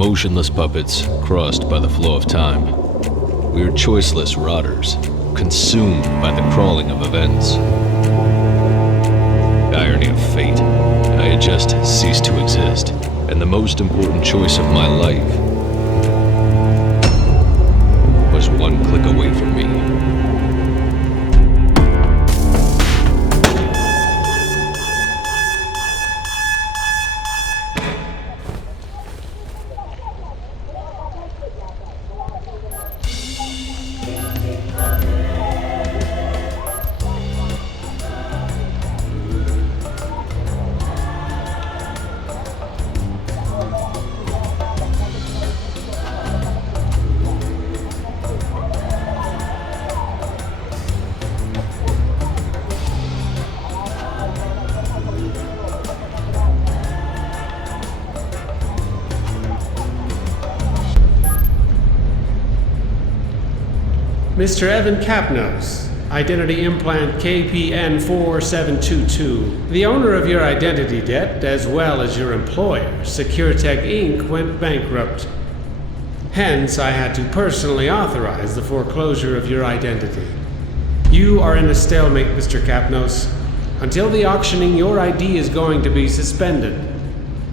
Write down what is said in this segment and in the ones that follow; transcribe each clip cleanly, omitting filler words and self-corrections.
motionless puppets crossed by the flow of time. We are choiceless rotters, consumed by the crawling of events. The irony of fate, I had just ceased to exist, and the most important choice of my life was one click away from me. Mr. Evan Capnos, identity implant KPN4722. The owner of your identity debt, as well as your employer, SecureTech Inc., went bankrupt. Hence, I had to personally authorize the foreclosure of your identity. You are in a stalemate, Mr. Capnos. Until the auctioning, your ID is going to be suspended.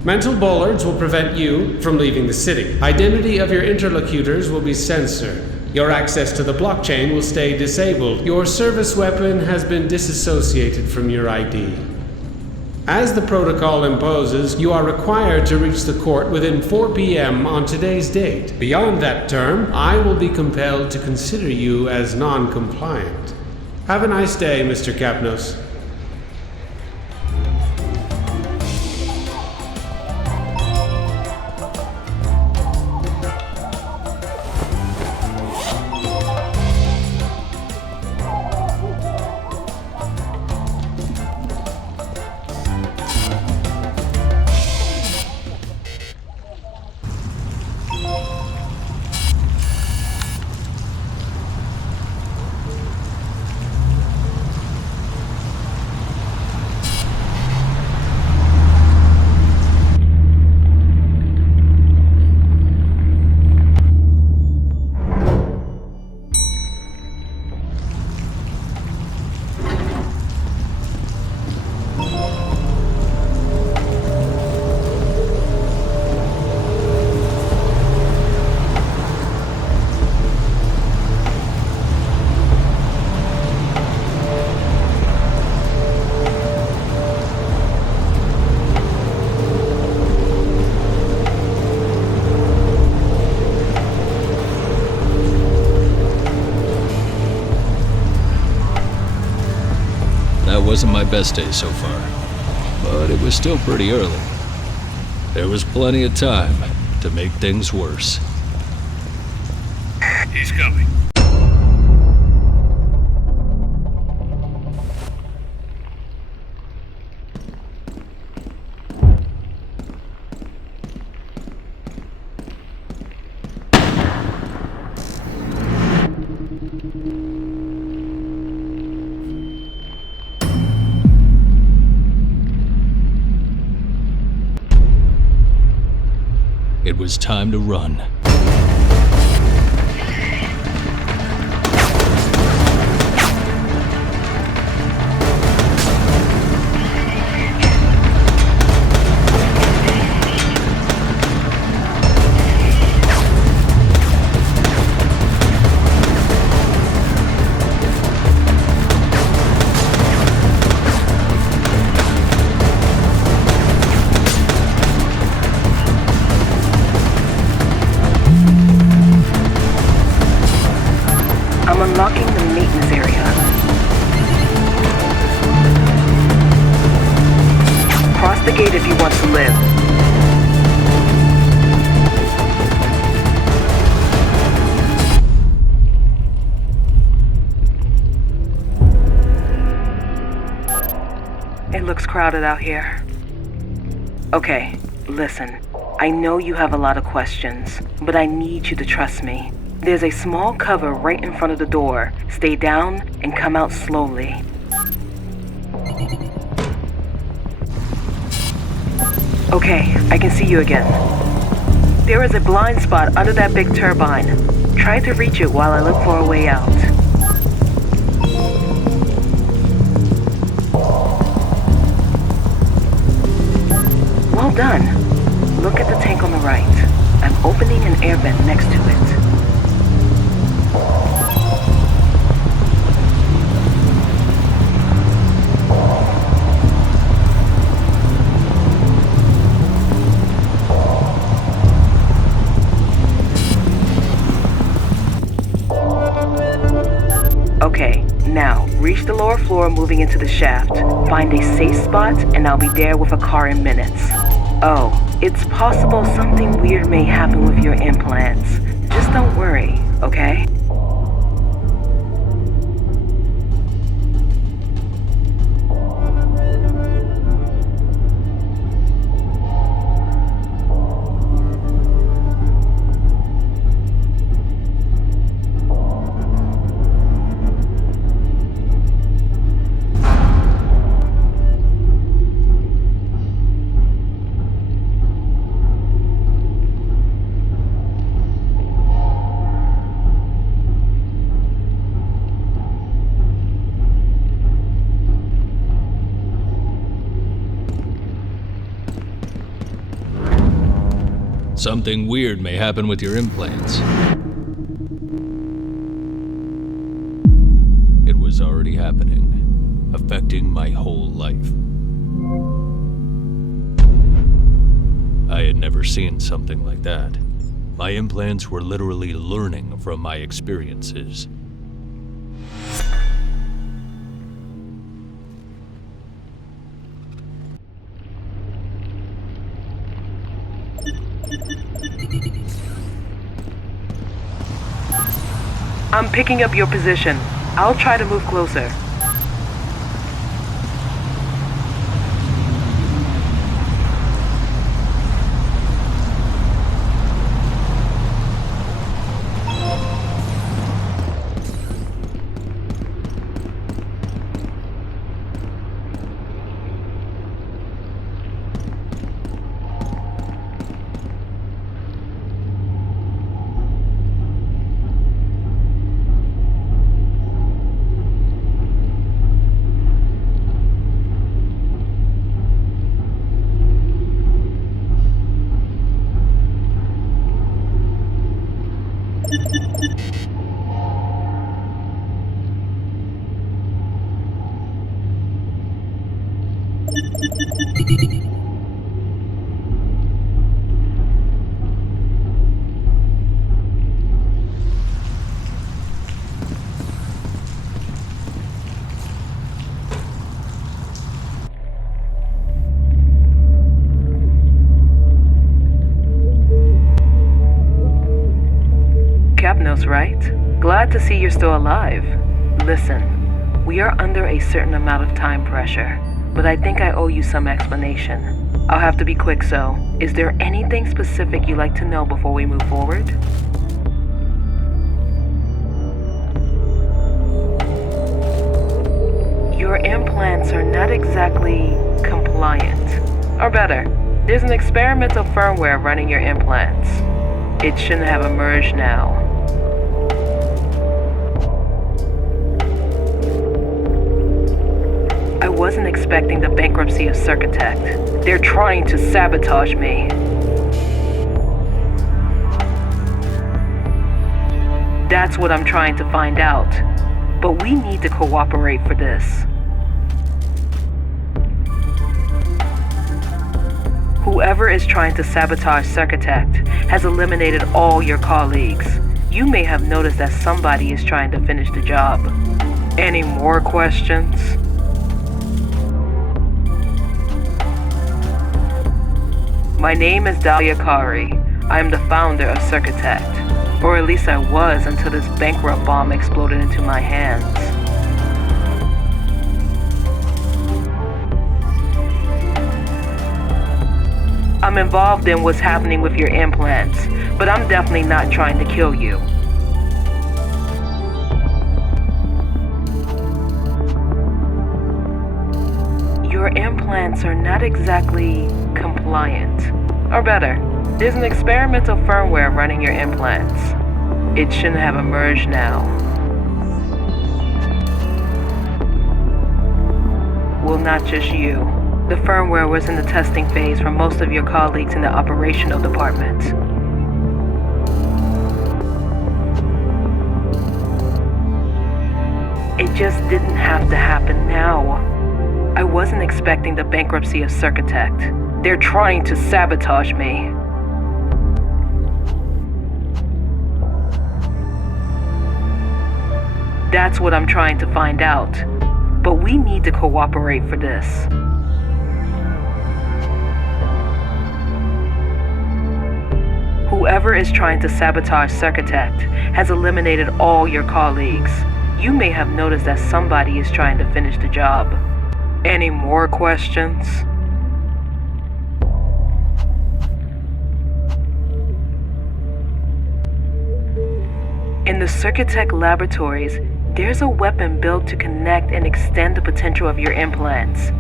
Mental bollards will prevent you from leaving the city. Identity of your interlocutors will be censored. Your access to the blockchain will stay disabled. Your service weapon has been disassociated from your ID. As the protocol imposes, you are required to reach the court within 4 p.m. on today's date. Beyond that term, I will be compelled to consider you as non-compliant. Have a nice day, Mr. Capnos. Wasn't my best day so far, but it was still pretty early. There was plenty of time to make things worse. He's coming. It was time to run. Unlocking the maintenance area. Cross the gate if you want to live. It looks crowded out here. Okay, listen. I know you have a lot of questions, but I need you to trust me. There's a small cover right in front of the door. Stay down and come out slowly. Okay, I can see you again. There is a blind spot under that big turbine. Try to reach it while I look for a way out. Well done. Look at the tank on the right. I'm opening an air vent next to it. Okay, now reach the lower floor moving into the shaft. Find a safe spot and I'll be there with a car in minutes. Oh, it's possible something weird may happen with your implants. Just don't worry, okay? Something weird may happen with your implants. It was already happening, affecting my whole life. I had never seen something like that. My implants were literally learning from my experiences. I'm picking up your position. I'll try to move closer. Right? Glad to see you're still alive. Listen, we are under a certain amount of time pressure, but I think I owe you some explanation. I'll have to be quick, so is there anything specific you'd like to know before we move forward? Your implants are not exactly compliant. Or better, there's an experimental firmware running your implants. It shouldn't have emerged now. I wasn't expecting the bankruptcy of Circutect. They're trying to sabotage me. That's what I'm trying to find out. But we need to cooperate for this. Whoever is trying to sabotage Circutect has eliminated all your colleagues. You may have noticed that somebody is trying to finish the job. Any more questions? My name is Dahlia Kari. I am the founder of Circutect, or at least I was until this bankrupt bomb exploded into my hands. I'm involved in what's happening with your implants, but I'm definitely not trying to kill you. Your implants are not exactly compliant. Or better, There's an experimental firmware running your implants. It shouldn't have emerged now. Well, not just you. The firmware was in the testing phase for most of your colleagues in the operational department. It just didn't have to happen now. I wasn't expecting the bankruptcy of Circotect. They're trying to sabotage me. That's what I'm trying to find out. But we need to cooperate for this. Whoever is trying to sabotage Circotect has eliminated all your colleagues. You may have noticed that somebody is trying to finish the job. Any more questions? In the Circotect laboratories, there's a weapon built to connect and extend the potential of your implants.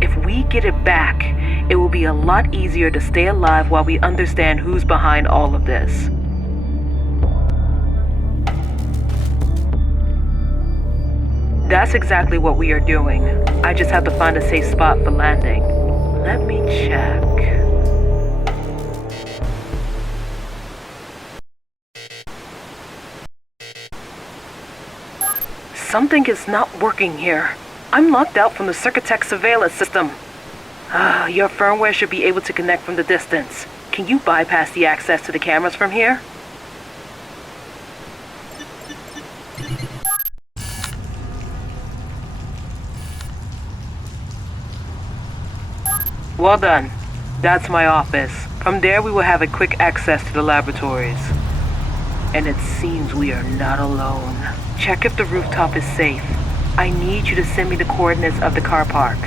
If we get it back, it will be a lot easier to stay alive while we understand who's behind all of this. That's exactly what we are doing. I just have to find a safe spot for landing. Let me check. Something is not working here. I'm locked out from the Circotect surveillance system. Your firmware should be able to connect from the distance. Can you bypass the access to the cameras from here? Well done. That's my office. From there we will have a quick access to the laboratories. And it seems we are not alone. Check if the rooftop is safe. I need you to send me the coordinates of the car park.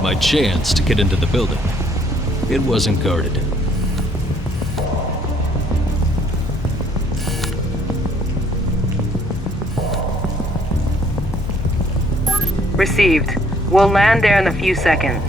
My chance to get into the building. It wasn't guarded. Received. We'll land there in a few seconds.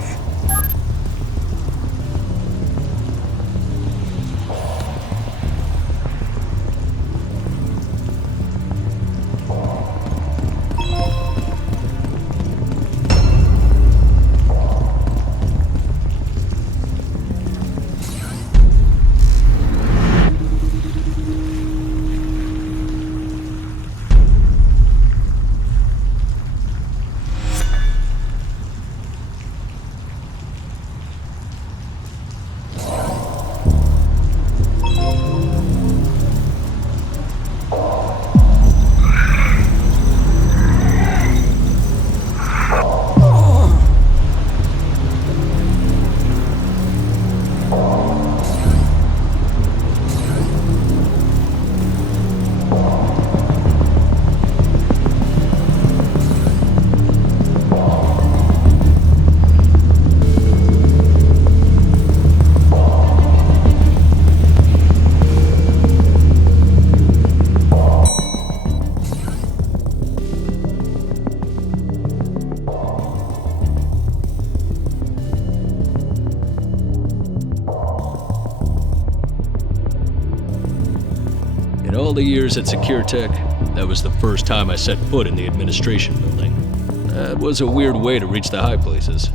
In all the years at SecureTech, that was the first time I set foot in the administration building. That was a weird way to reach the high places.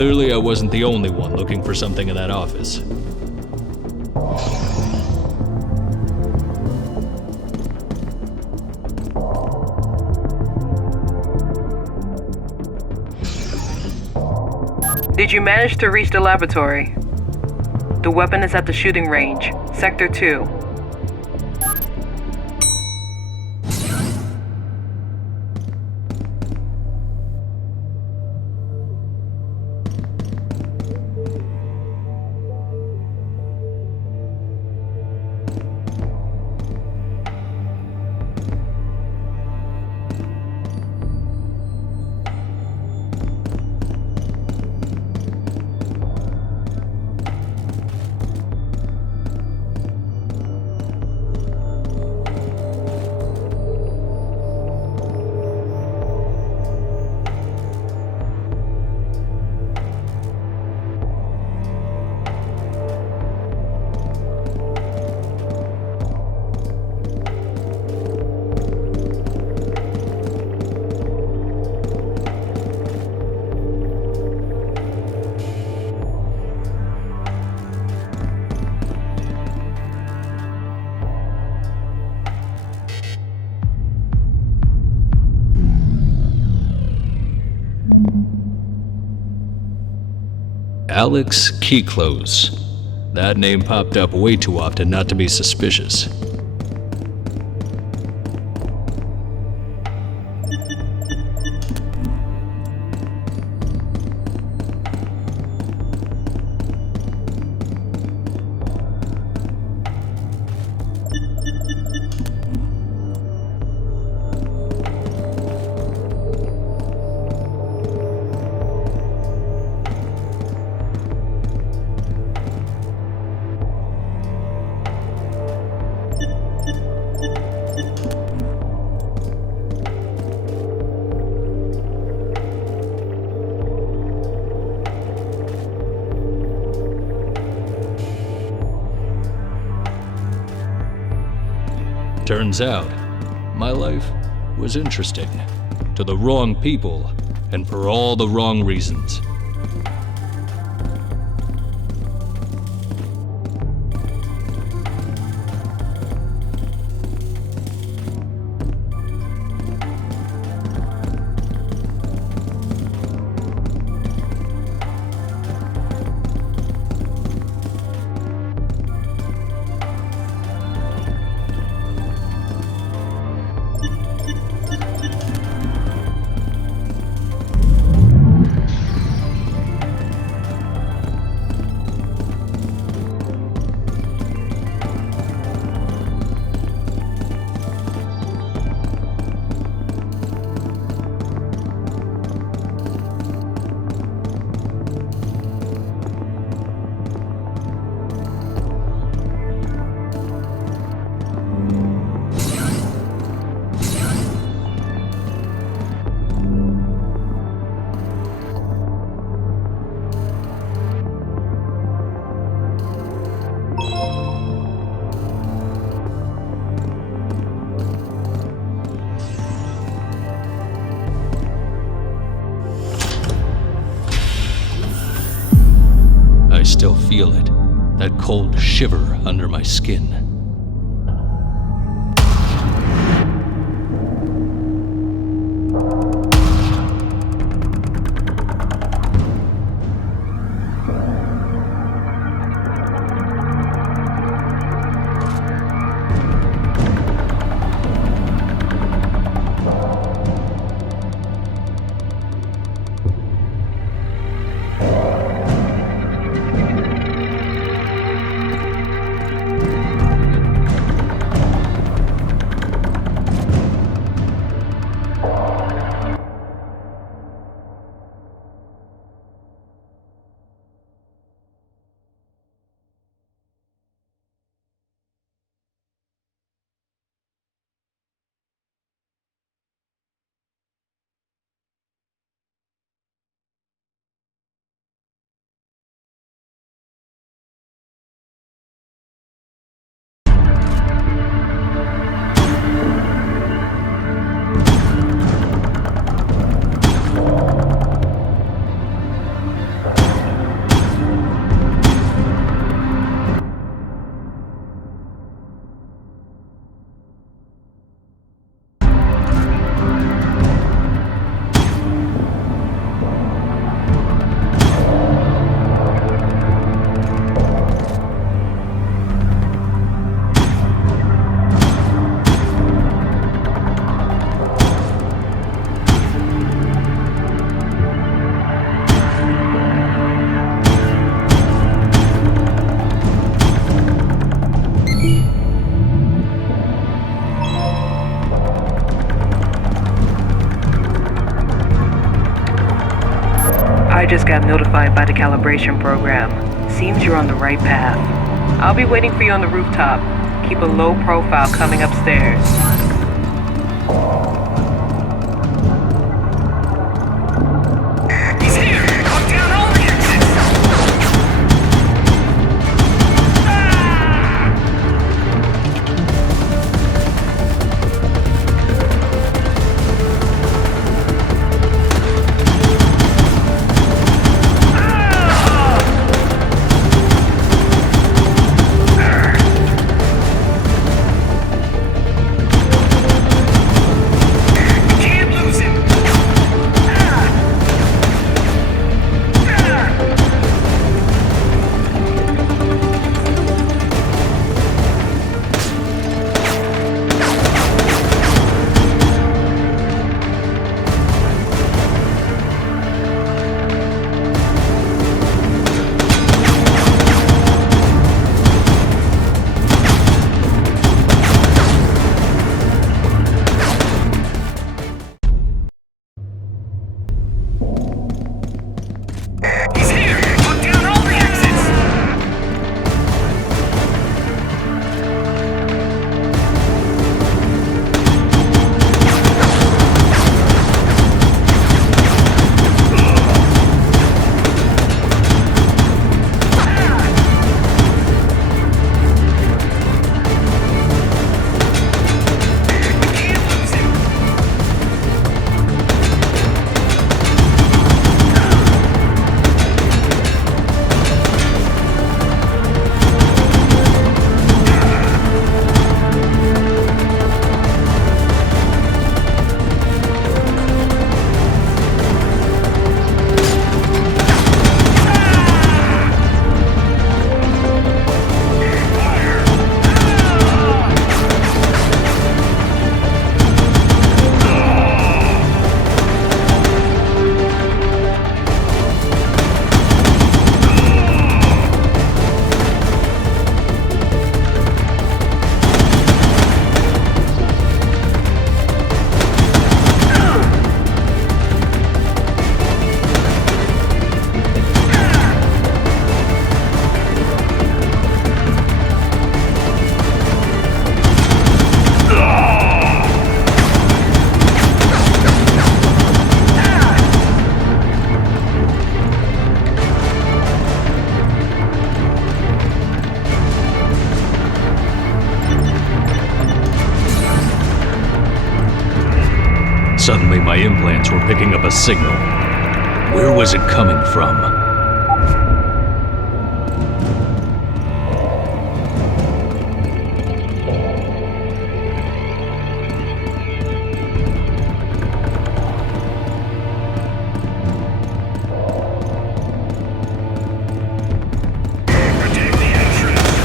Clearly, I wasn't the only one looking for something in that office. Did you manage to reach the laboratory? The weapon is at the shooting range, Sector 2. Alex Keyclose. That name popped up way too often not to be suspicious. Turns out, my life was interesting. To the wrong people, and for all the wrong reasons. I still feel it, that cold shiver under my skin. just got notified by the calibration program. Seems you're on the right path. I'll be waiting for you on the rooftop. Keep a low profile coming upstairs. He's here! Lock down all the exits! Can't lose him! He's here! Lock down all the exits! Can't lose him! Suddenly my implants were picking up a signal. Where was it coming from? Protect the entrance!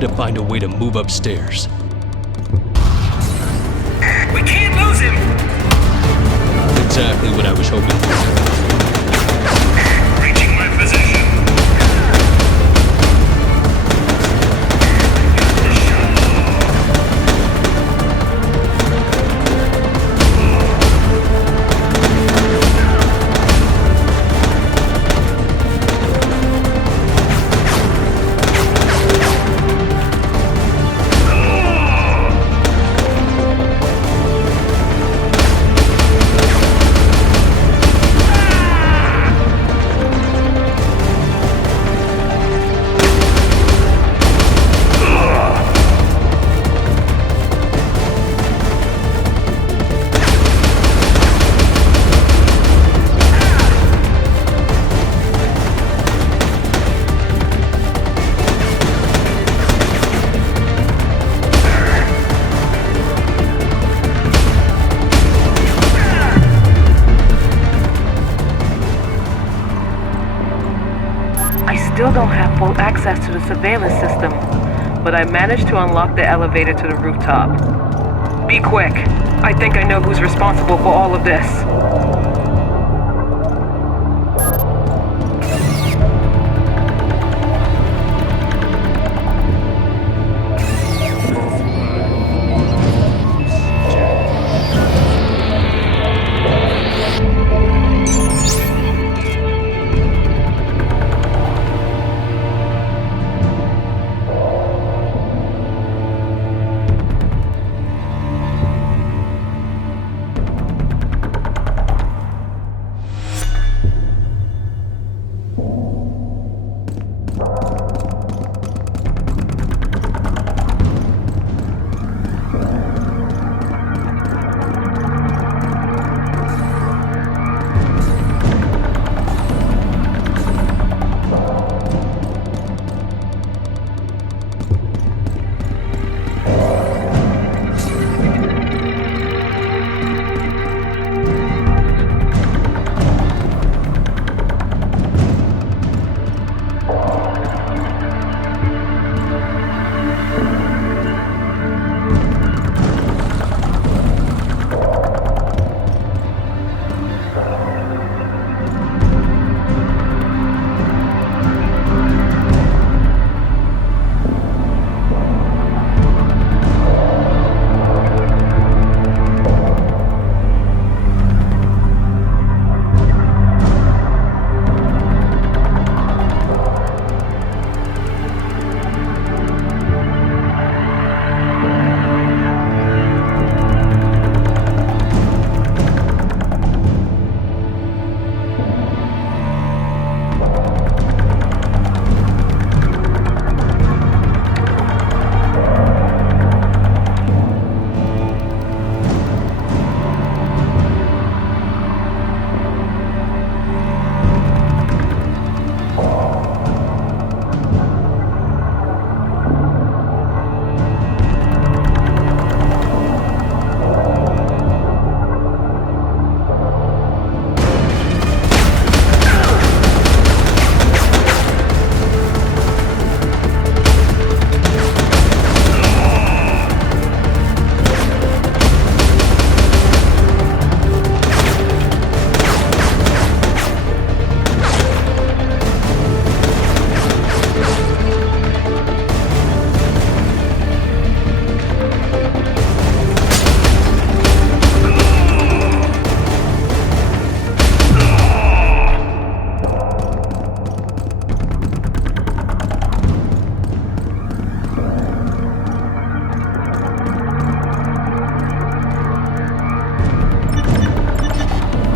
needed to find a way to move upstairs. We can't lose him! Not exactly what I was hoping for. Reaching my position. Still don't have full access to the surveillance system, but I managed to unlock the elevator to the rooftop. Be quick. I think I know who's responsible for all of this.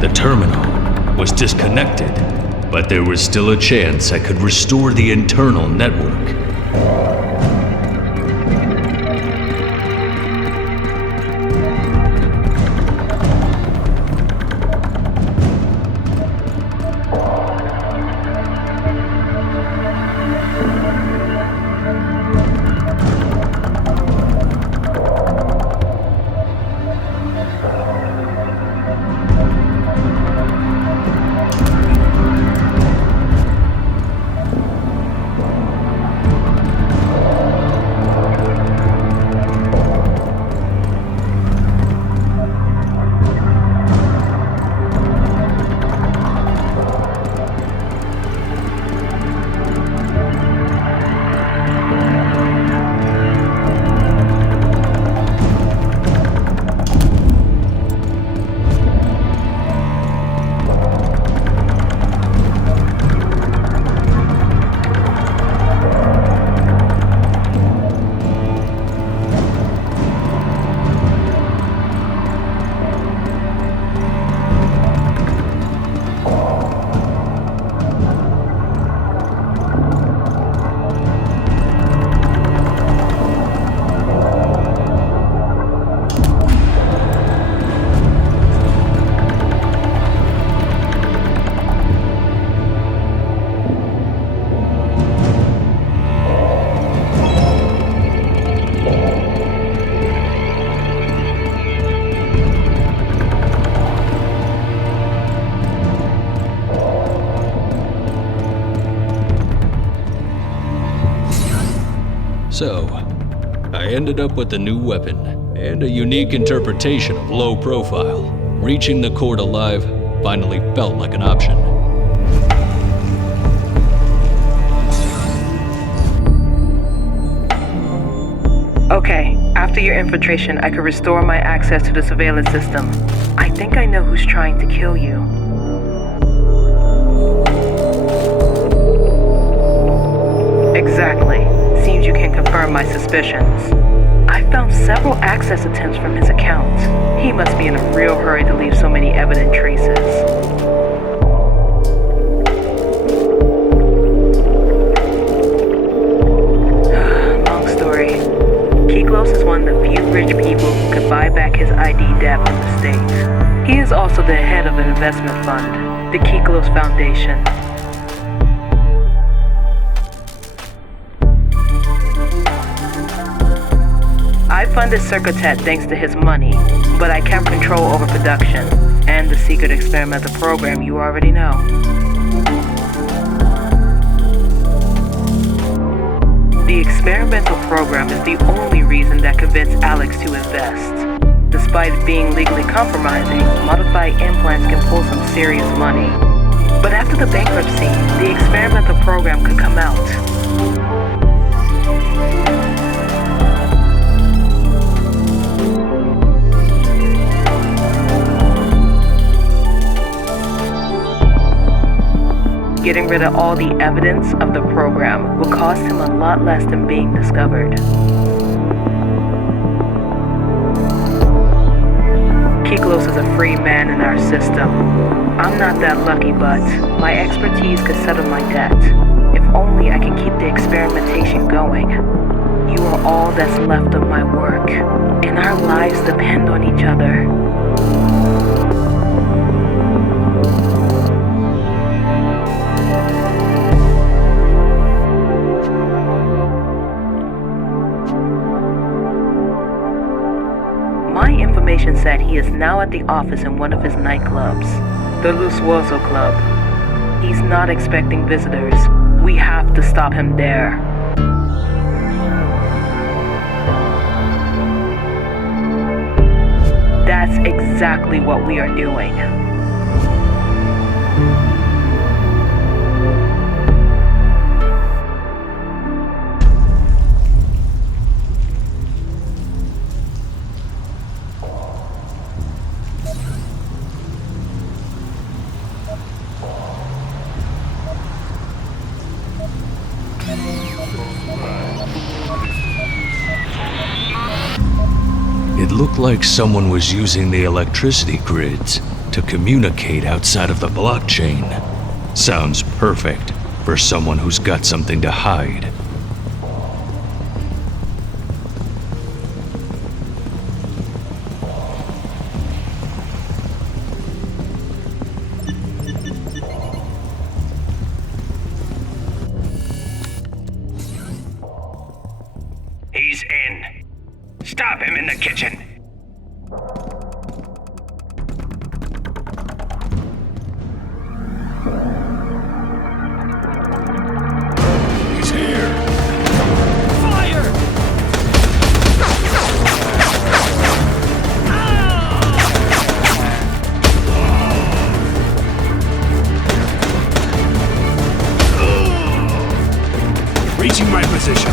The terminal was disconnected, but there was still a chance I could restore the internal network. So, I ended up with a new weapon and a unique interpretation of low profile. Reaching the court alive finally felt like an option. Okay, after your infiltration, I could restore my access to the surveillance system. I think I know who's trying to kill you. Exactly. Seems you can confirm my suspicions. I found several access attempts from his account. He must be in a real hurry to leave so many evident traces. Long story. Kyklos is one of the few rich people who could buy back his ID debt from the state. He is also the head of an investment fund, the Kyklos Foundation. I funded Circuitet thanks to his money, but I kept control over production and the secret experimental program you already know. The experimental program is the only reason that convinced Alex to invest. Despite being legally compromising, modified implants can pull some serious money. But after the bankruptcy, the experimental program could come out. Getting rid of all the evidence of the program will cost him a lot less than being discovered. Kyklos is a free man in our system. I'm not that lucky, but my expertise could settle my debt. If only I can keep the experimentation going. You are all that's left of my work, and our lives depend on each other. My information said he is now at the office in one of his nightclubs, the Lusuoso Club. He's not expecting visitors. We have to stop him there. That's exactly what we are doing. It looked like someone was using the electricity grids to communicate outside of the blockchain. Sounds perfect for someone who's got something to hide. He's in. Stop him in the kitchen. He's here. Fire! Reaching my position.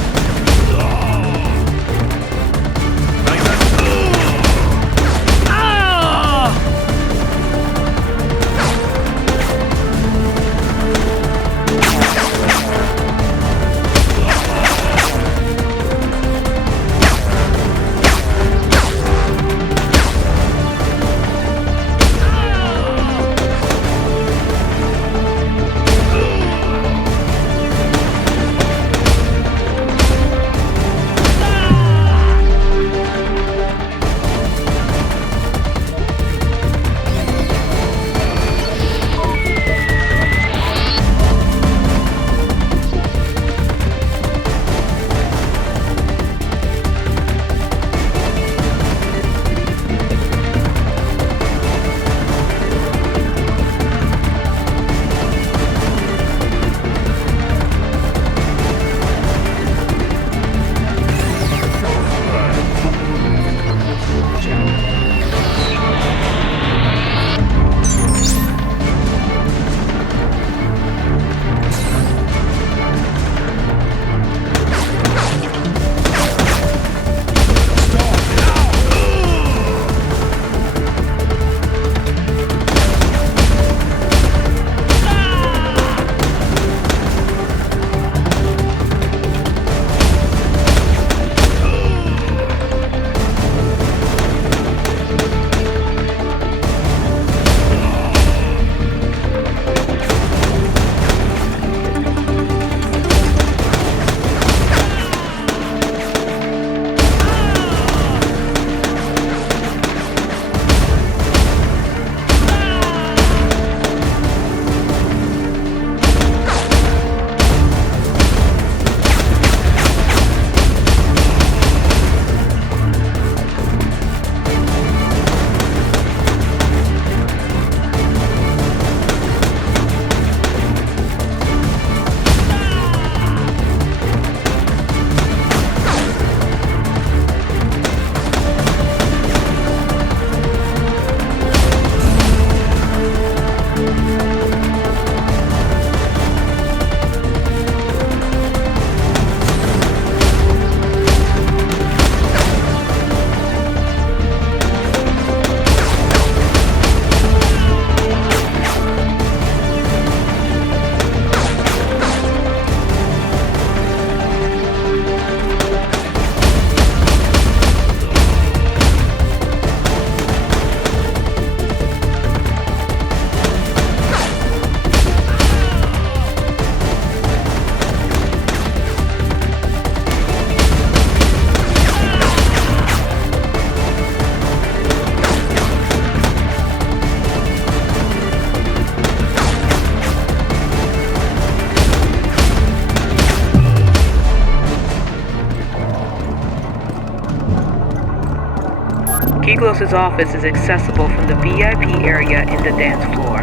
Nicholas's office is accessible from the VIP area in the dance floor.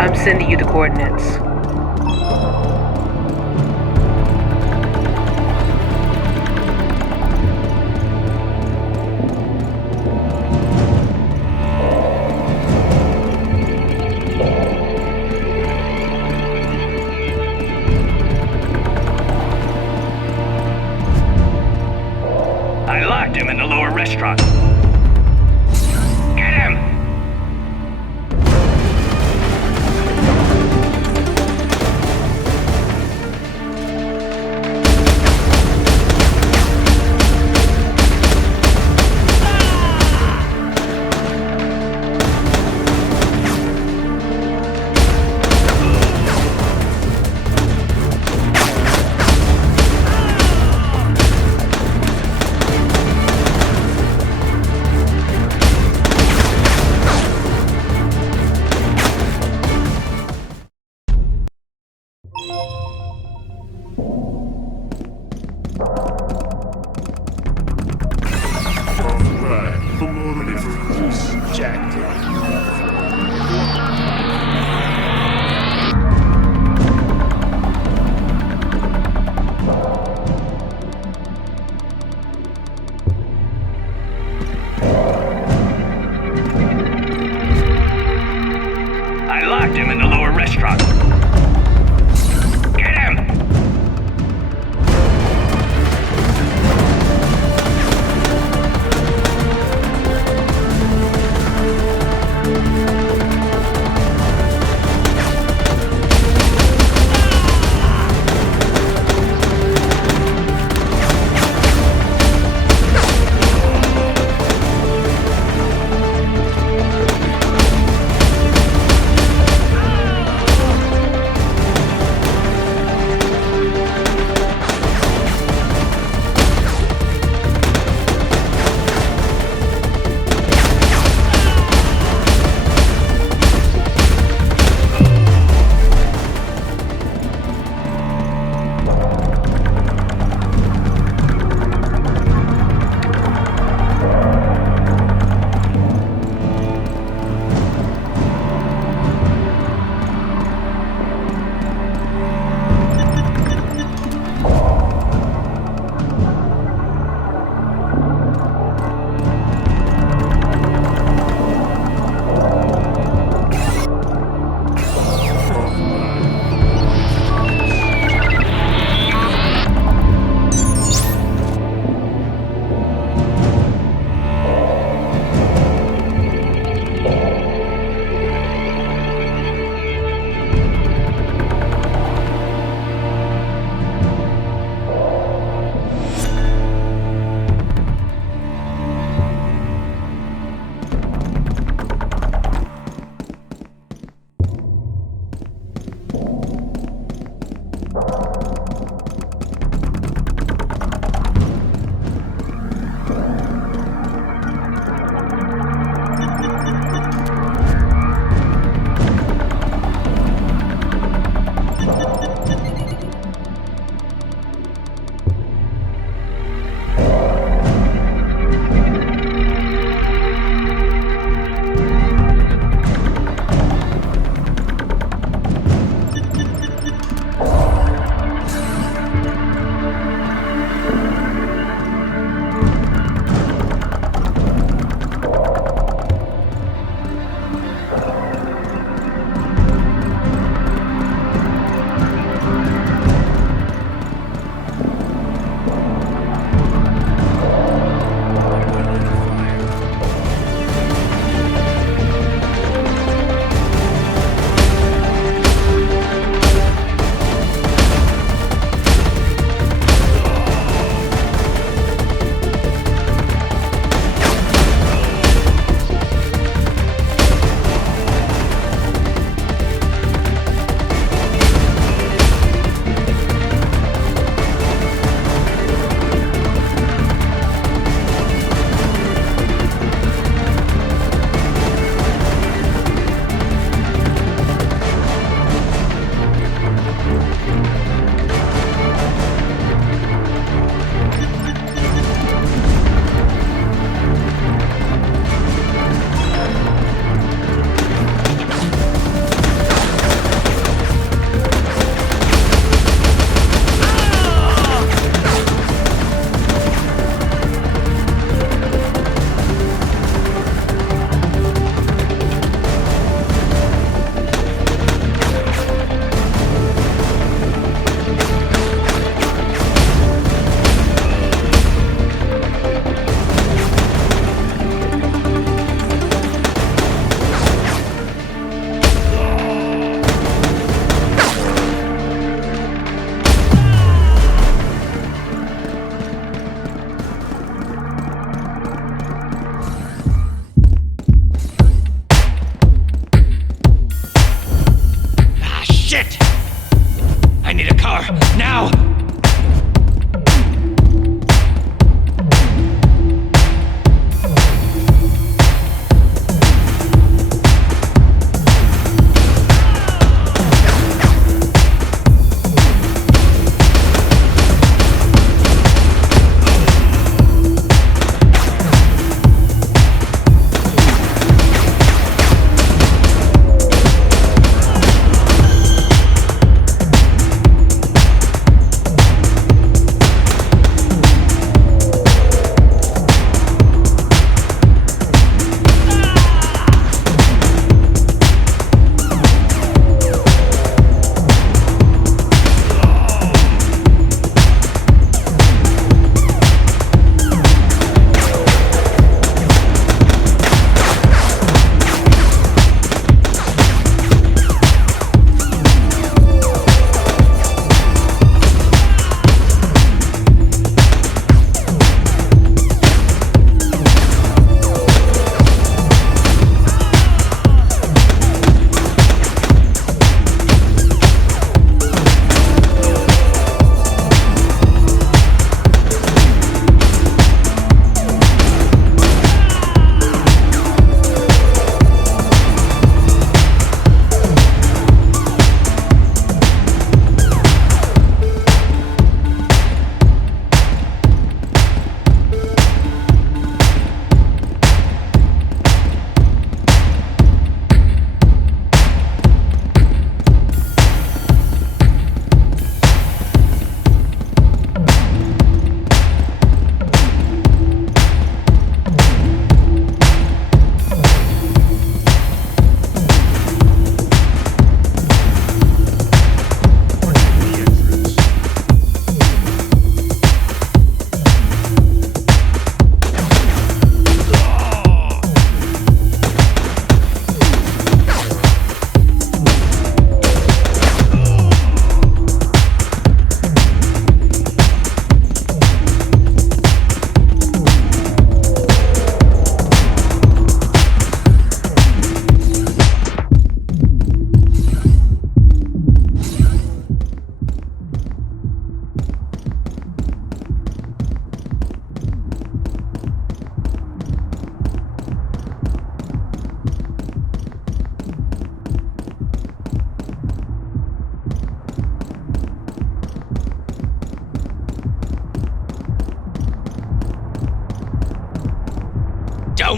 I'm sending you the coordinates. I locked him in the lower restaurant. Get him! I locked him in the lower restaurant. Get him!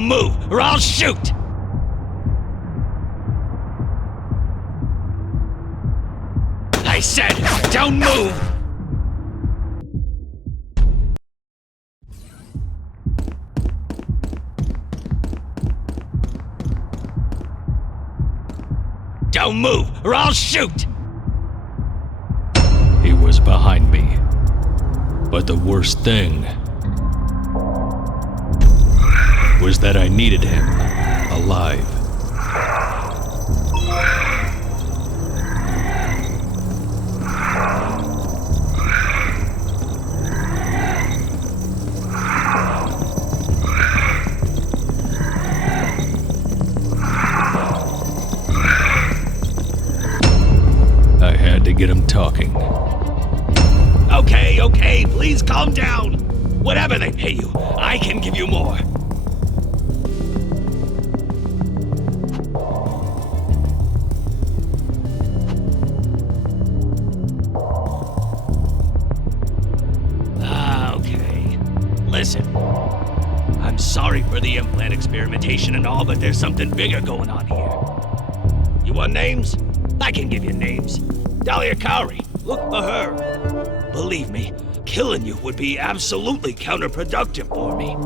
move, or I'll shoot! I said, don't move! Don't move, or I'll shoot! He was behind me. But the worst thing was that I needed him alive. I had to get him talking. Okay, please calm down. Whatever they pay you, I can give you more. Okay. Listen, I'm sorry for the implant experimentation and all, but there's something bigger going on here. You want names? I can give you names. Dahlia Cowrie, look for her. Believe me, killing you would be absolutely counterproductive for me.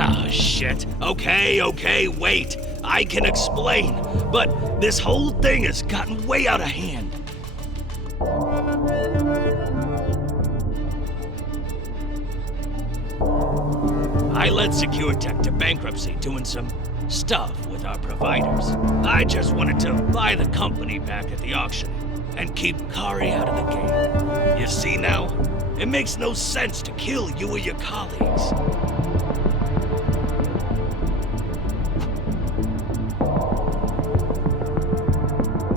Ah, shit. Okay, wait. I can explain, but this whole thing has gotten way out of hand. I led SecureTech to bankruptcy doing some stuff with our providers. I just wanted to buy the company back at the auction and keep Kari out of the game. You see now? It makes no sense to kill you or your colleagues.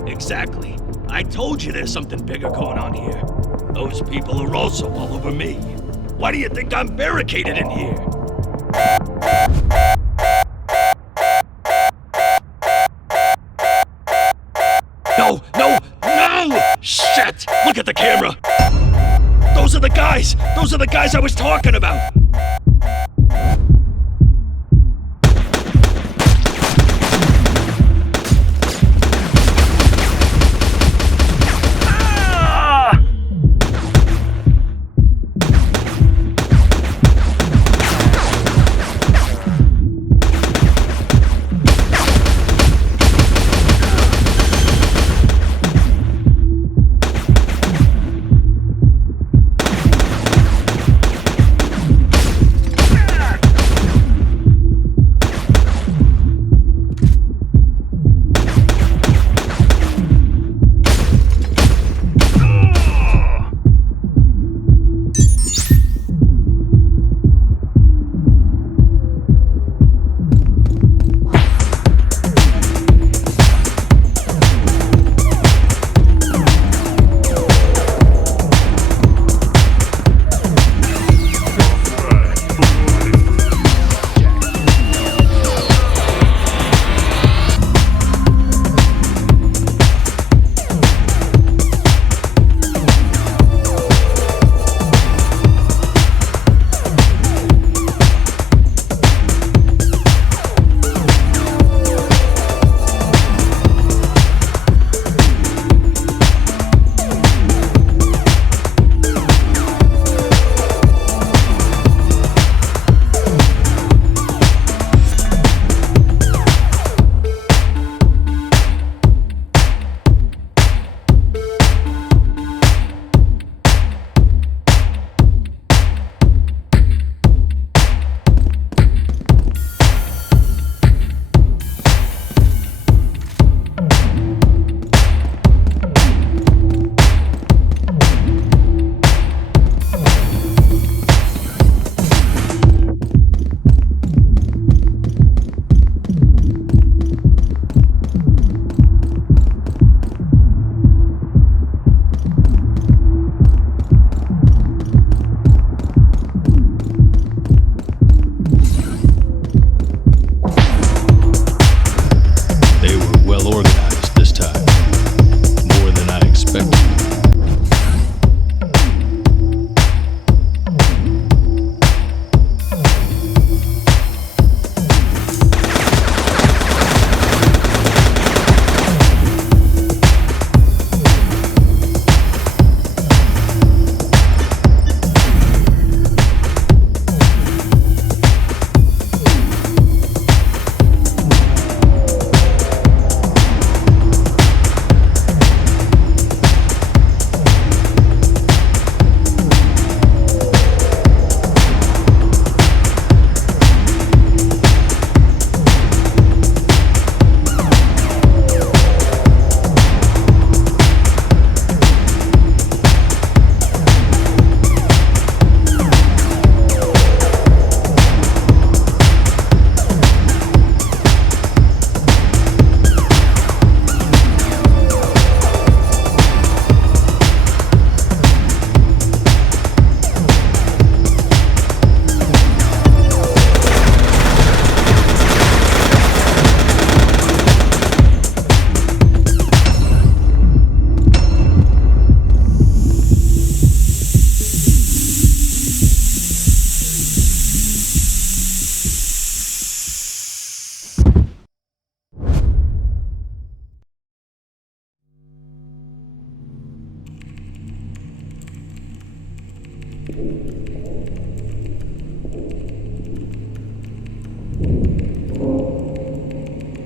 Exactly. I told you there's something bigger going on here. Those people are also all over me. Why do you think I'm barricaded in here? No! Shit! Look at the camera! Those are the guys! Those are the guys I was talking about!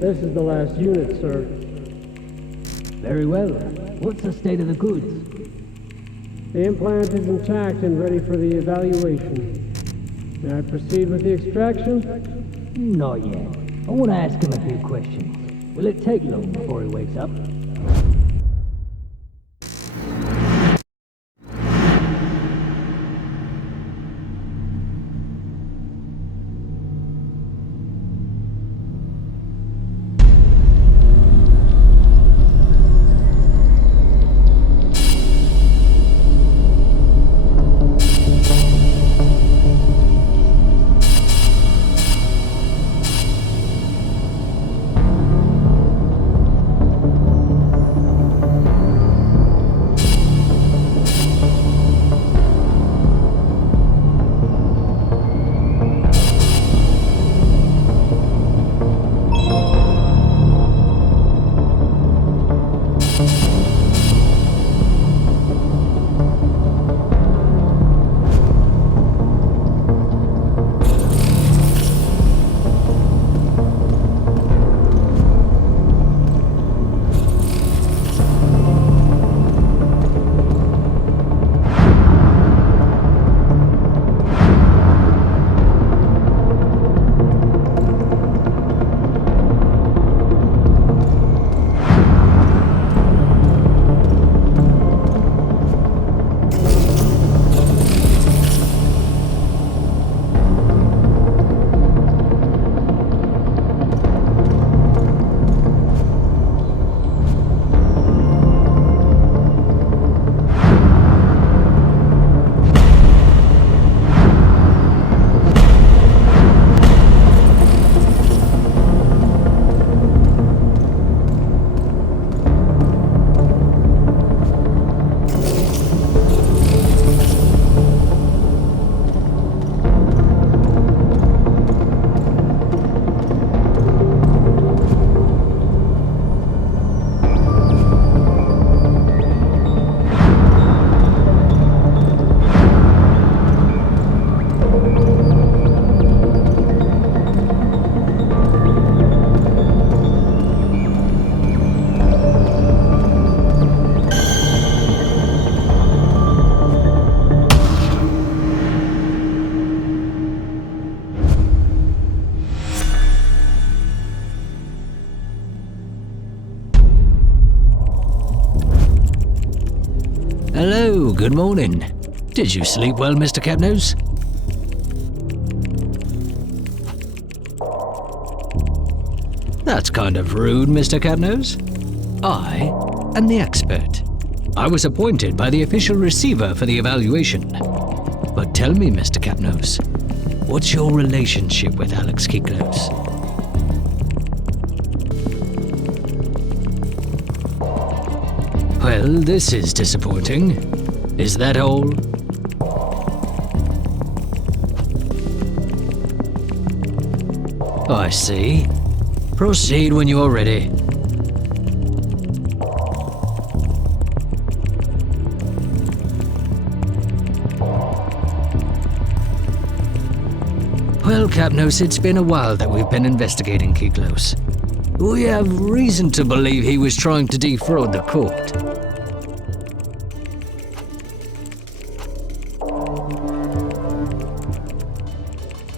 This is the last unit, sir. Very well. What's the state of the goods? The implant is intact and ready for the evaluation. May I proceed with the extraction? Not yet. I want to ask him a few questions. Will it take long before he wakes up? Hello, good morning. Did you sleep well, Mr. Capnose? That's kind of rude, Mr. Capnose. I am the expert. I was appointed by the official receiver for the evaluation. But tell me, Mr. Capnose, what's your relationship with Alex Kiklos? Well, this is disappointing. Is that all? I see. Proceed when you are ready. Well, Capnose, it's been a while that we've been investigating Kiklos. We have reason to believe he was trying to defraud the court.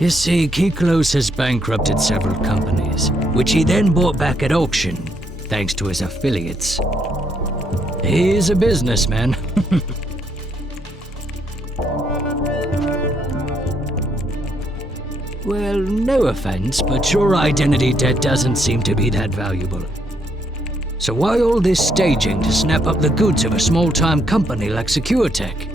You see, Kiklos has bankrupted several companies, which he then bought back at auction, thanks to his affiliates. He's a businessman. Well, no offense, but your identity debt doesn't seem to be that valuable. So why all this staging to snap up the goods of a small-time company like SecureTech?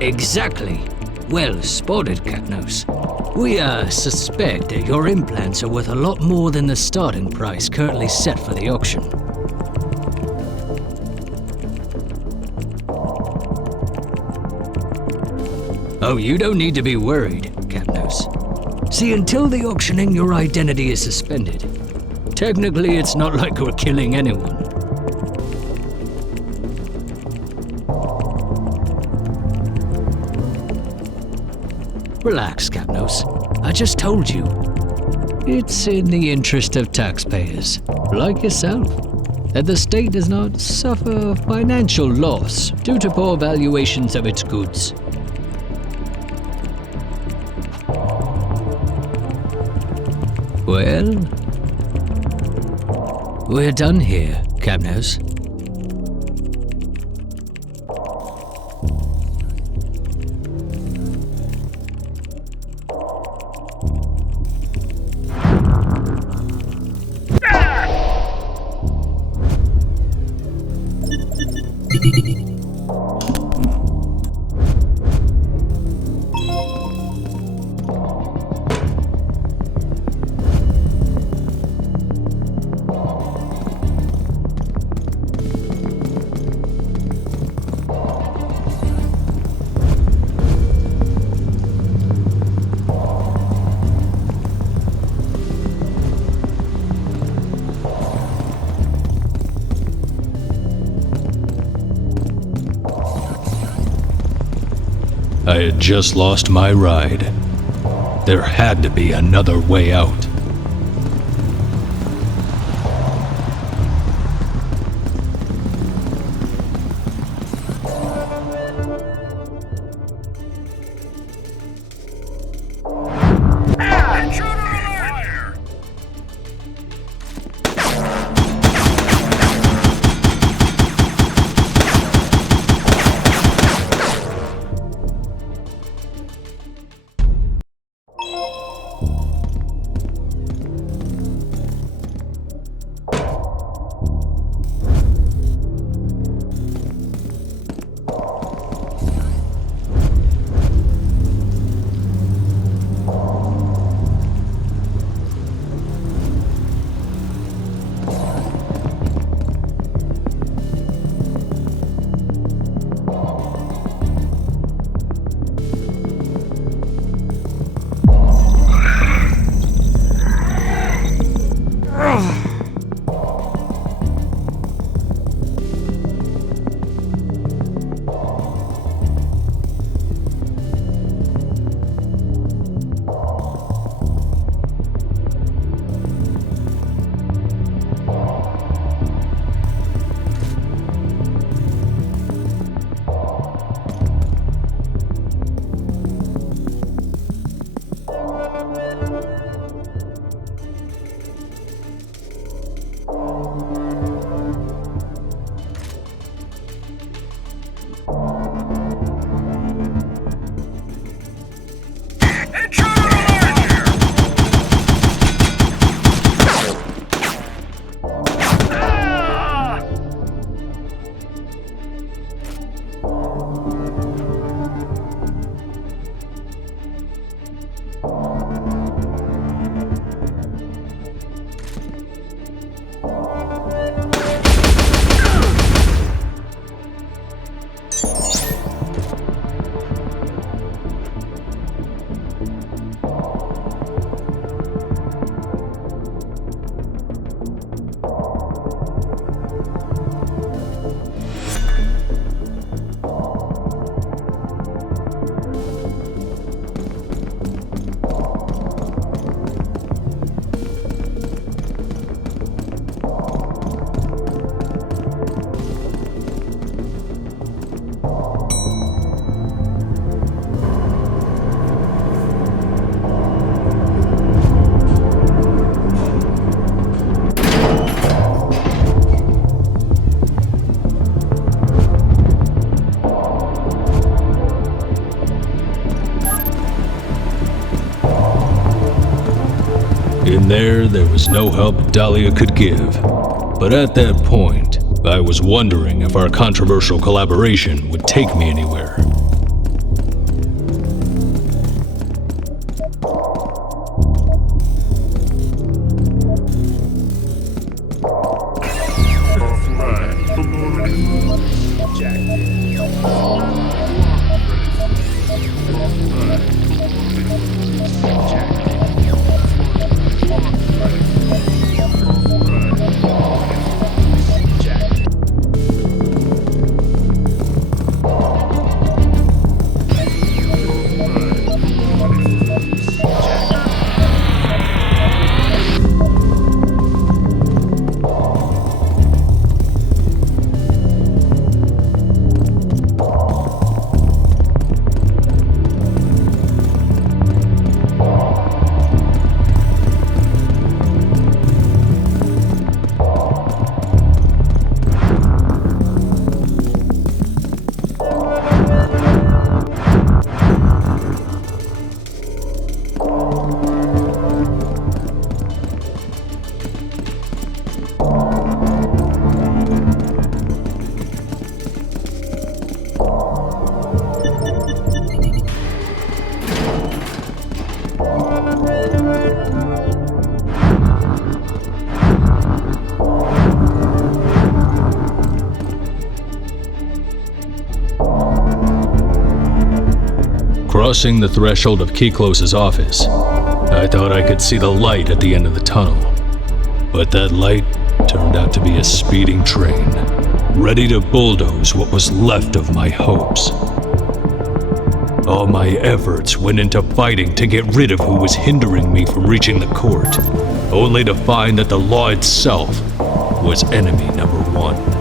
Exactly. Well spotted, Capnose. We suspect that your implants are worth a lot more than the starting price currently set for the auction. Oh, you don't need to be worried, Capnose. See, until the auctioning, your identity is suspended. Technically, it's not like we're killing anyone. Relax, Capnos. I just told you. It's in the interest of taxpayers, like yourself, that the state does not suffer financial loss due to poor valuations of its goods. Well, we're done here, Capnos. I had just lost my ride. There had to be another way out. There was no help Dahlia could give. But at that point, I was wondering if our controversial collaboration would take me anywhere. Crossing the threshold of Keyclose's office, I thought I could see the light at the end of the tunnel. But that light turned out to be a speeding train, ready to bulldoze what was left of my hopes. All my efforts went into fighting to get rid of who was hindering me from reaching the court, only to find that the law itself was enemy number one.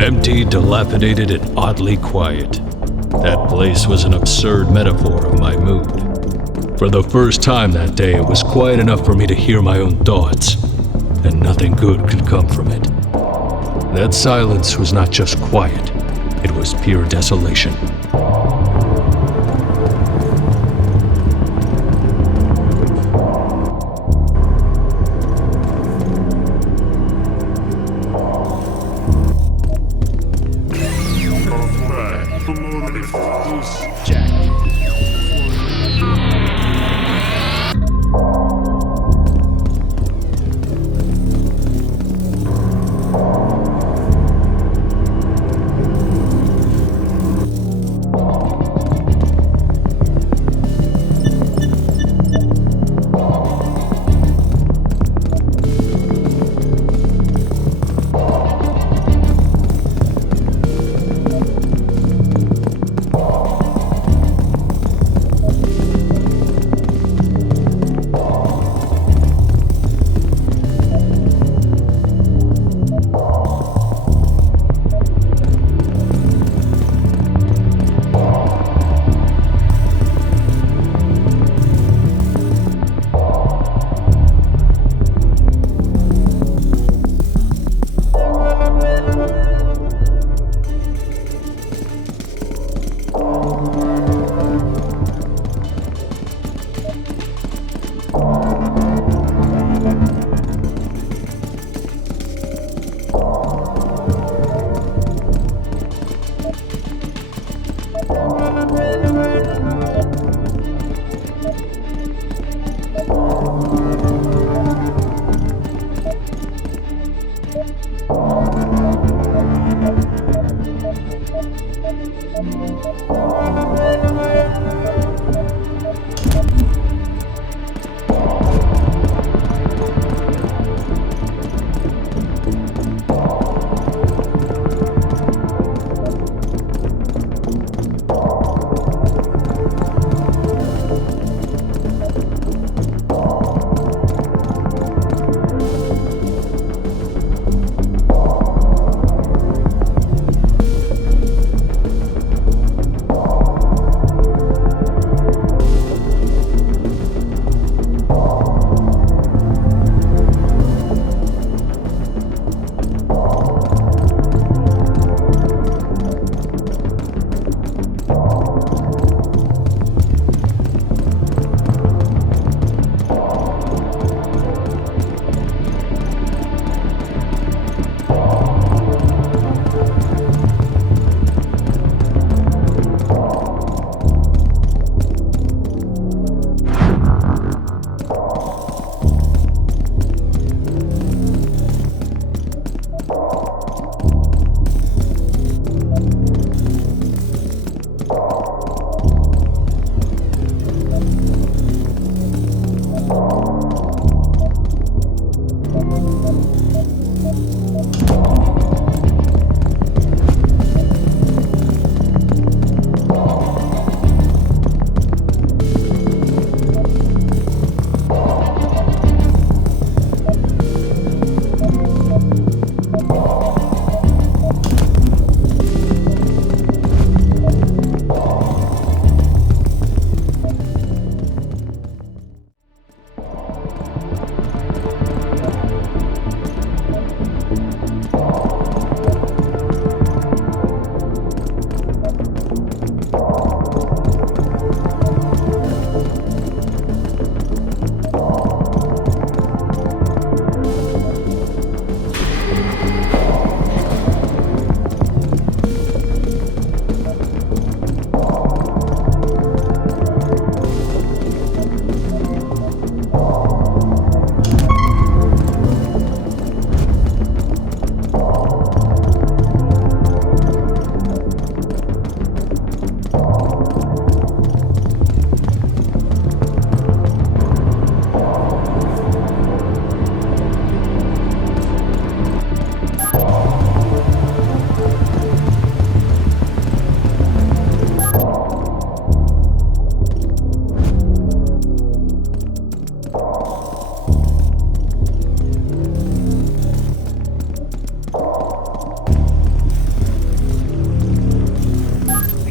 Empty, dilapidated, and oddly quiet. That place was an absurd metaphor of my mood. For the first time that day, it was quiet enough for me to hear my own thoughts, and nothing good could come from it. That silence was not just quiet, it was pure desolation.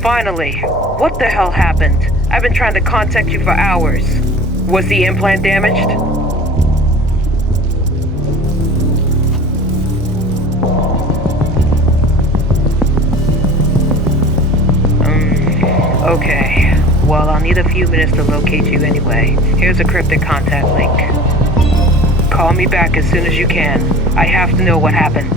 Finally, what the hell happened? I've been trying to contact you for hours. Was the implant damaged? Okay. Well, I'll need a few minutes to locate you anyway. Here's a cryptic contact link. Call me back as soon as you can. I have to know what happened.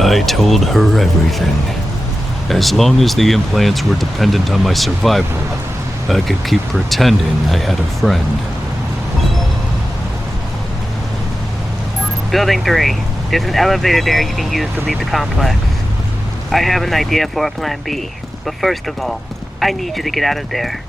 I told her everything. As long as the implants were dependent on my survival, I could keep pretending I had a friend. Building 3. There's an elevator there you can use to leave the complex. I have an idea for a plan B, but first of all, I need you to get out of there.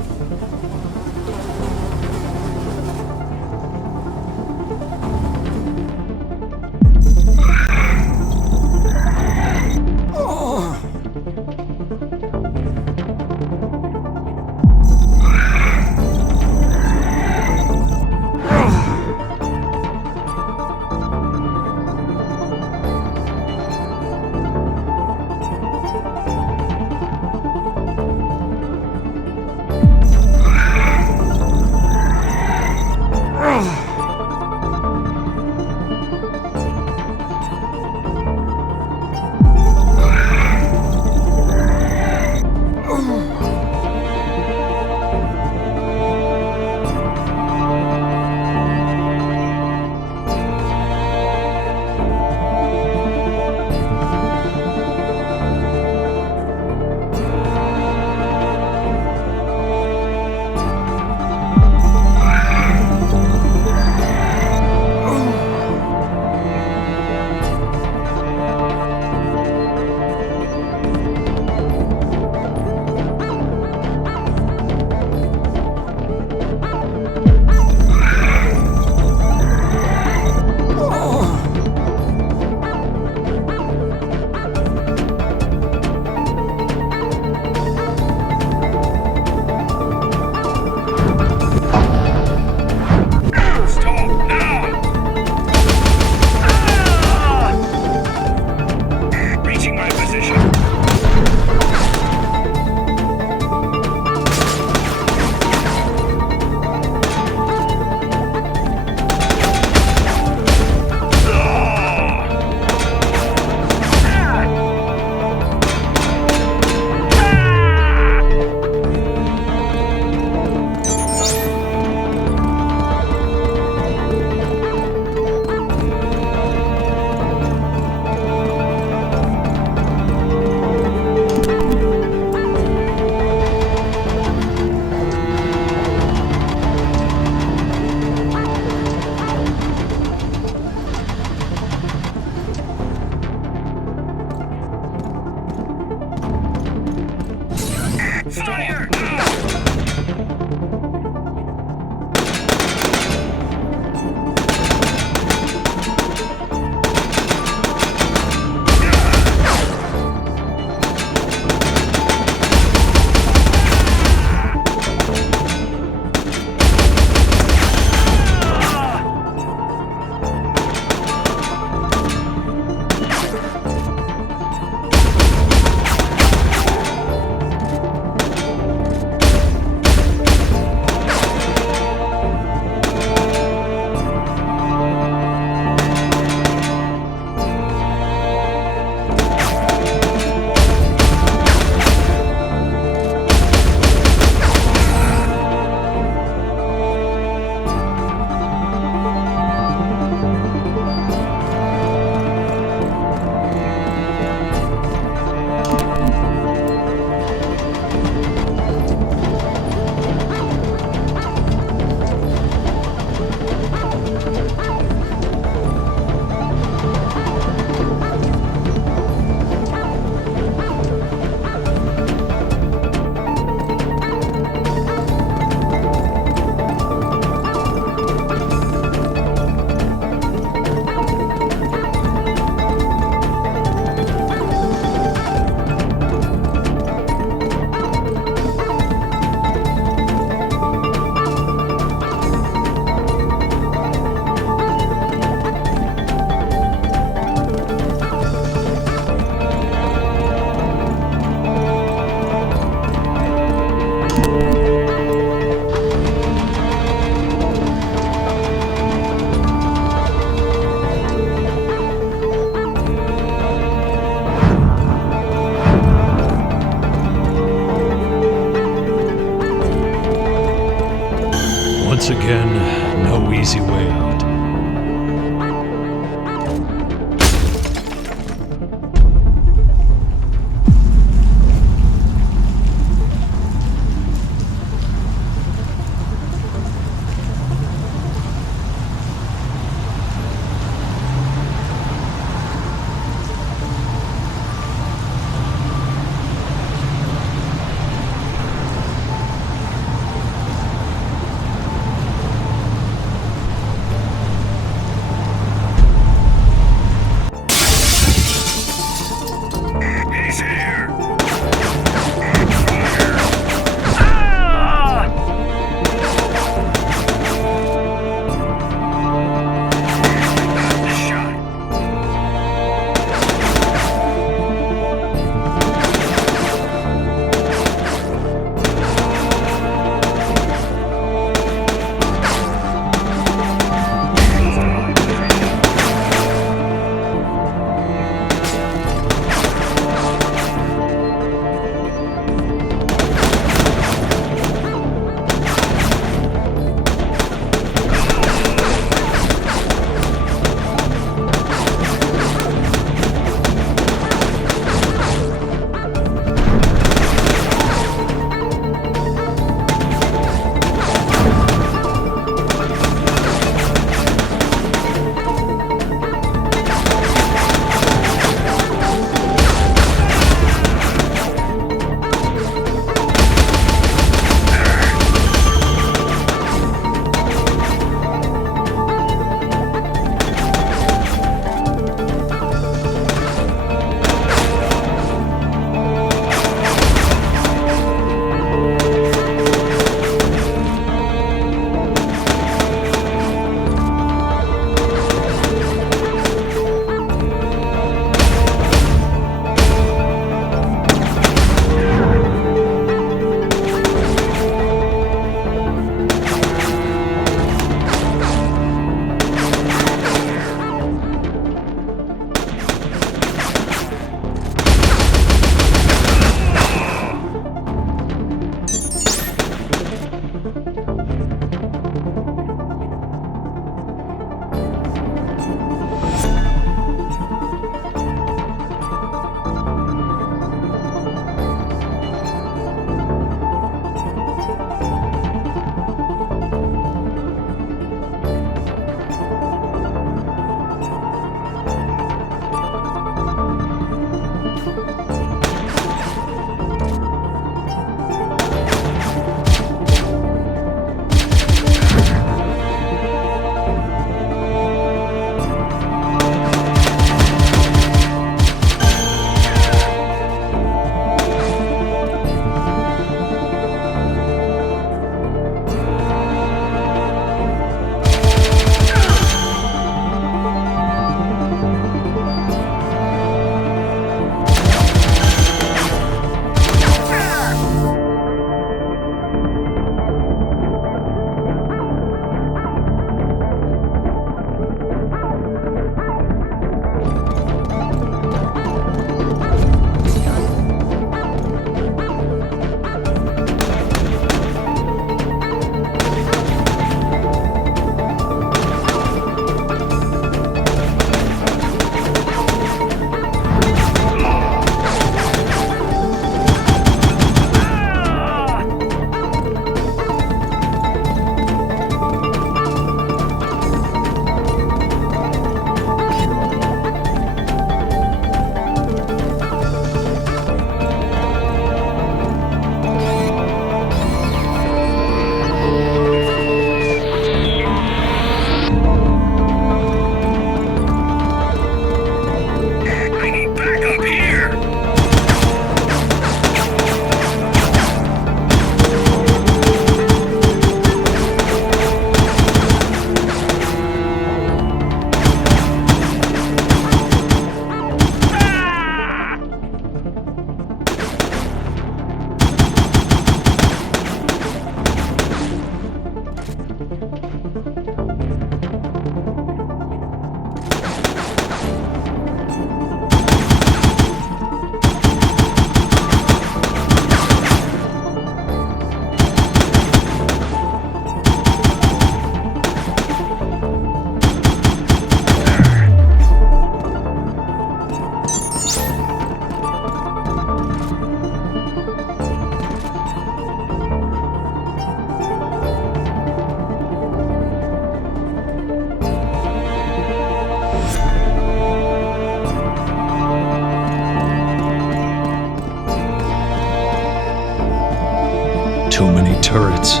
too many turrets.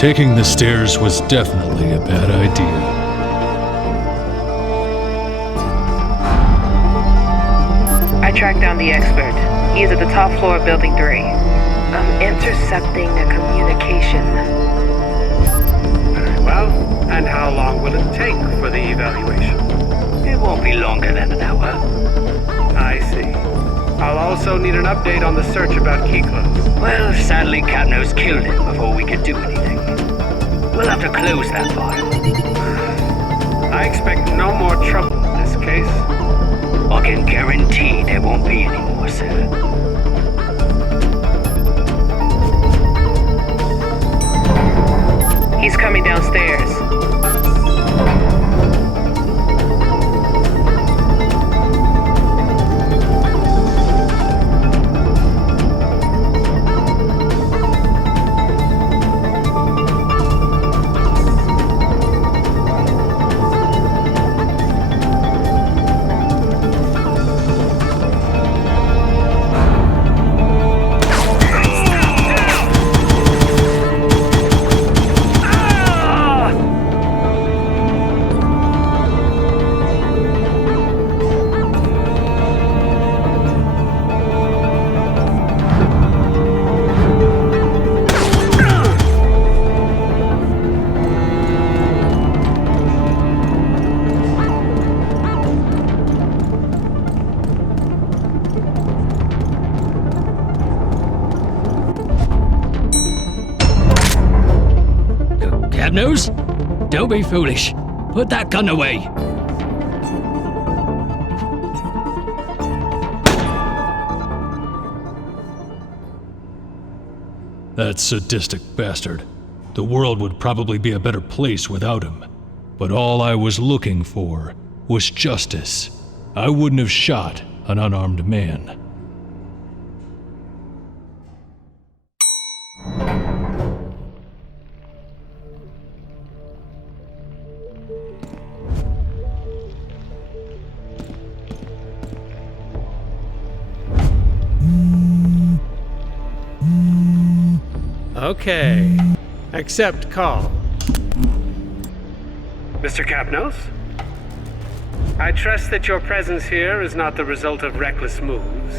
Taking the stairs was definitely a bad idea. I tracked down the expert. He is at the top floor of Building 3. I'm intercepting a communication. Very well. And how long will it take for the evaluation? It won't be longer than an hour. I see. I'll also need an update on the search about Keyclose. Well, sadly, Capnos killed him before we could do anything. We'll have to close that file. I expect no more trouble in this case. I can guarantee there won't be any more, sir. He's coming downstairs. Capnos? Don't be foolish. Put that gun away. That sadistic bastard. The world would probably be a better place without him. But all I was looking for was justice. I wouldn't have shot an unarmed man. Okay. Accept call. Mr. Capnos? I trust that your presence here is not the result of reckless moves.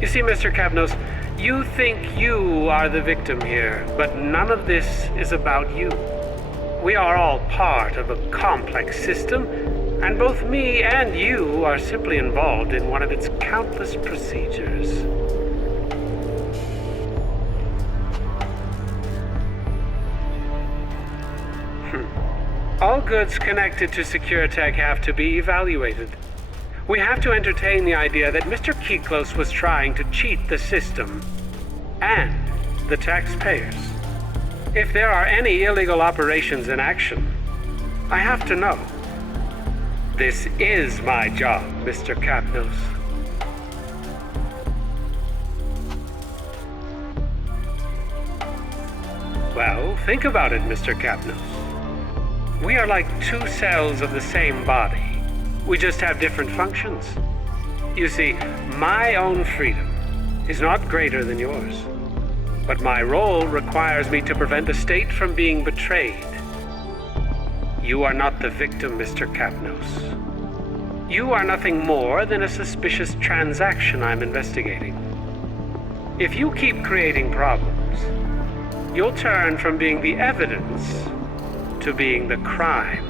You see, Mr. Capnos, you think you are the victim here, but none of this is about you. We are all part of a complex system, and both me and you are simply involved in one of its countless procedures. All goods connected to SecureTech have to be evaluated. We have to entertain the idea that Mr. Keyclose was trying to cheat the system and the taxpayers. If there are any illegal operations in action, I have to know. This is my job, Mr. Capnos. Well, think about it, Mr. Capnos. We are like two cells of the same body. We just have different functions. You see, my own freedom is not greater than yours. But my role requires me to prevent the state from being betrayed. You are not the victim, Mr. Capnos. You are nothing more than a suspicious transaction I'm investigating. If you keep creating problems, you'll turn from being the evidence to being the crime.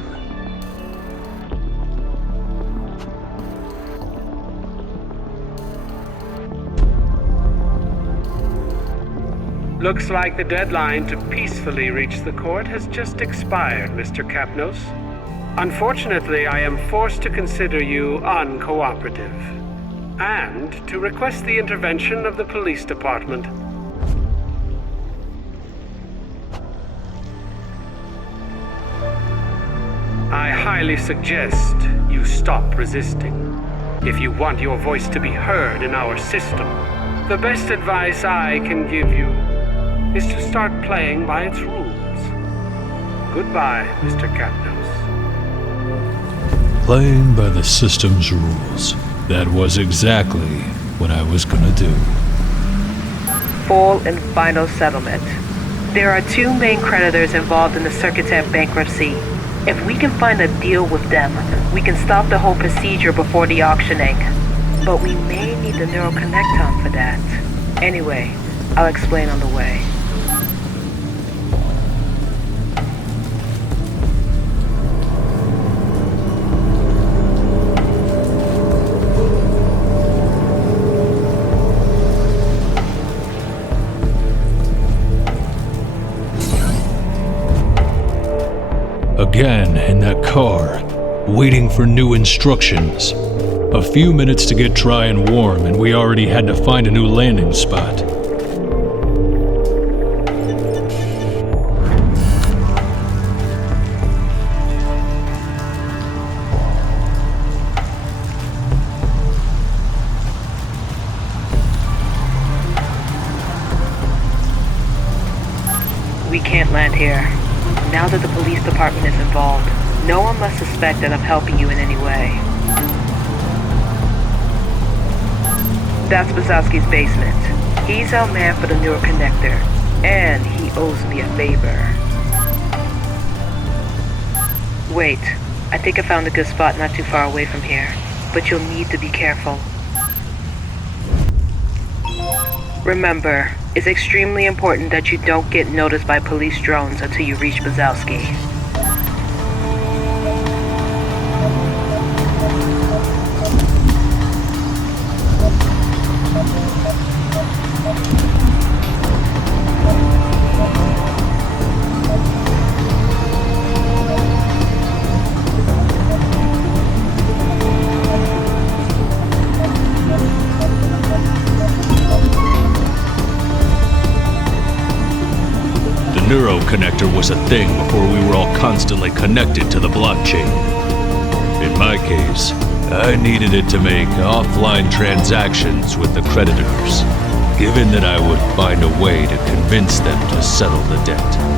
Looks like the deadline to peacefully reach the court has just expired, Mr. Capnos. Unfortunately, I am forced to consider you uncooperative, and to request the intervention of the police department. I highly suggest you stop resisting. If you want your voice to be heard in our system, the best advice I can give you is to start playing by its rules. Goodbye, Mr. Capnos. Playing by the system's rules. That was exactly what I was gonna do. Full and final settlement. There are two main creditors involved in the Circuitech bankruptcy. If we can find a deal with them, we can stop the whole procedure before the auctioning. But we may need the neural connecton for that. Anyway, I'll explain on the way. Again in that car, waiting for new instructions. A few minutes to get dry and warm, and we already had to find a new landing spot. We can't land here. Now that the police department is involved, no one must suspect that I'm helping you in any way. That's Bazowski's basement. He's our man for the neural connector, and he owes me a favor. Wait, I think I found a good spot not too far away from here, but you'll need to be careful. Remember, it's extremely important that you don't get noticed by police drones until you reach Bazowski. Neuro connector was a thing before we were all constantly connected to the blockchain. In my case, I needed it to make offline transactions with the creditors, given that I would find a way to convince them to settle the debt.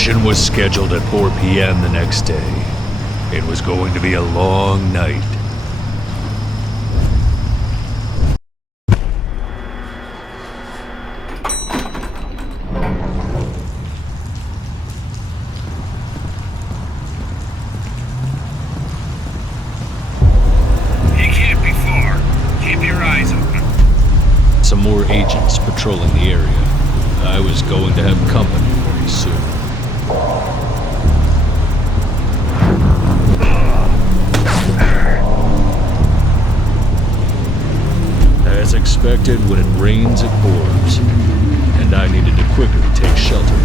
Production was scheduled at 4 p.m. the next day. It was going to be a long night. You can't be far. Keep your eyes open. Some more agents patrolling the area. I was going to have company pretty soon. As expected, when it rains, it pours, and I needed to quickly take shelter.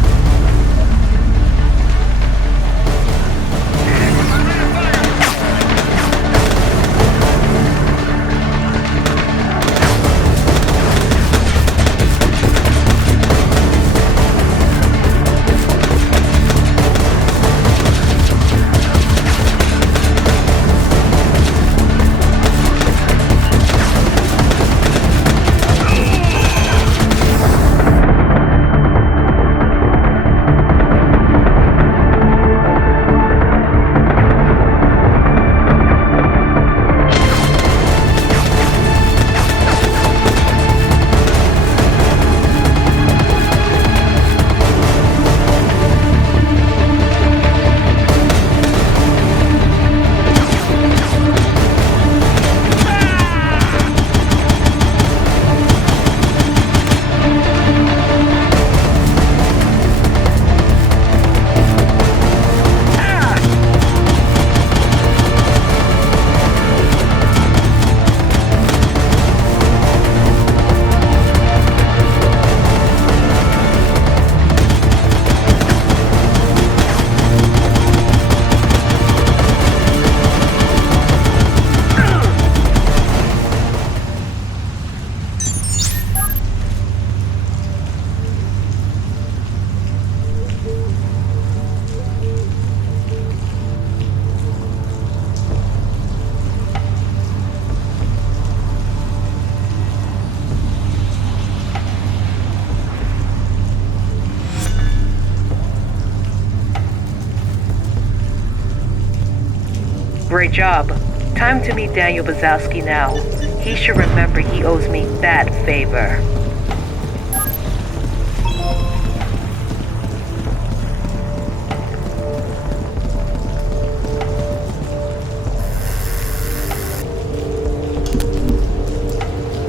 Great job. Time to meet Daniel Bazowski now. He should remember he owes me that favor.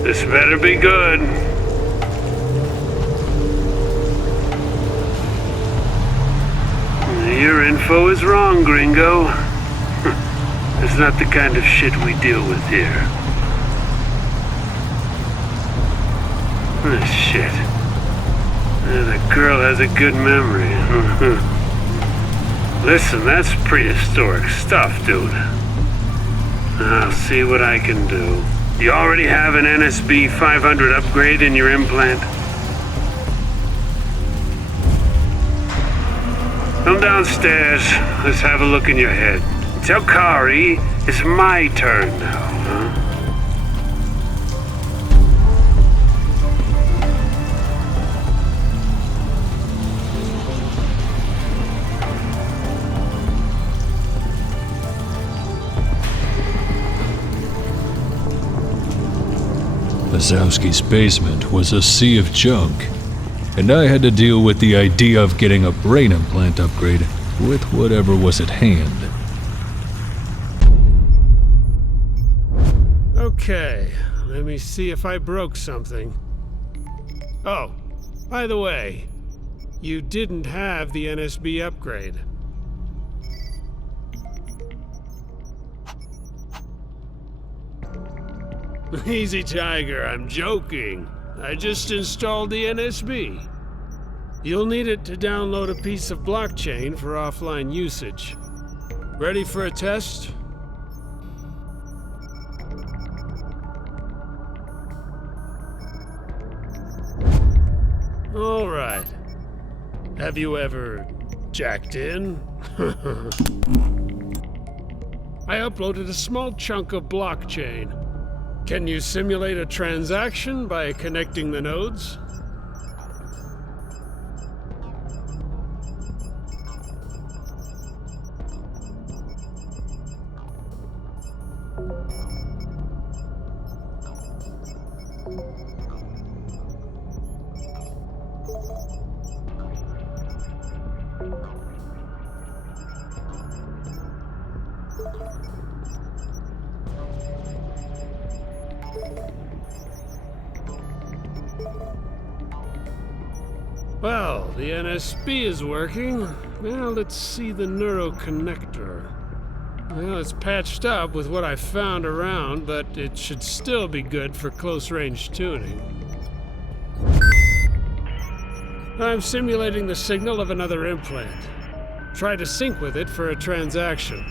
This better be good. Your info is wrong, gringo. It's not the kind of shit we deal with here. Oh, shit. The girl has a good memory. Listen, that's prehistoric stuff, dude. I'll see what I can do. You already have an NSB 500 upgrade in your implant? Come downstairs. Let's have a look in your head. Tell Kari it's my turn now, huh? Bazowski's basement was a sea of junk, and I had to deal with the idea of getting a brain implant upgrade with whatever was at hand. Okay, let me see if I broke something. Oh, by the way, you didn't have the NSB upgrade. Easy, Tiger, I'm joking. I just installed the NSB. You'll need it to download a piece of blockchain for offline usage. Ready for a test? All right. Have you ever jacked in? I uploaded a small chunk of blockchain. Can you simulate a transaction by connecting the nodes? Well, the NSB is working. Now let's see the neuroconnector. Well, it's patched up with what I found around, but it should still be good for close-range tuning. I'm simulating the signal of another implant. Try to sync with it for a transaction.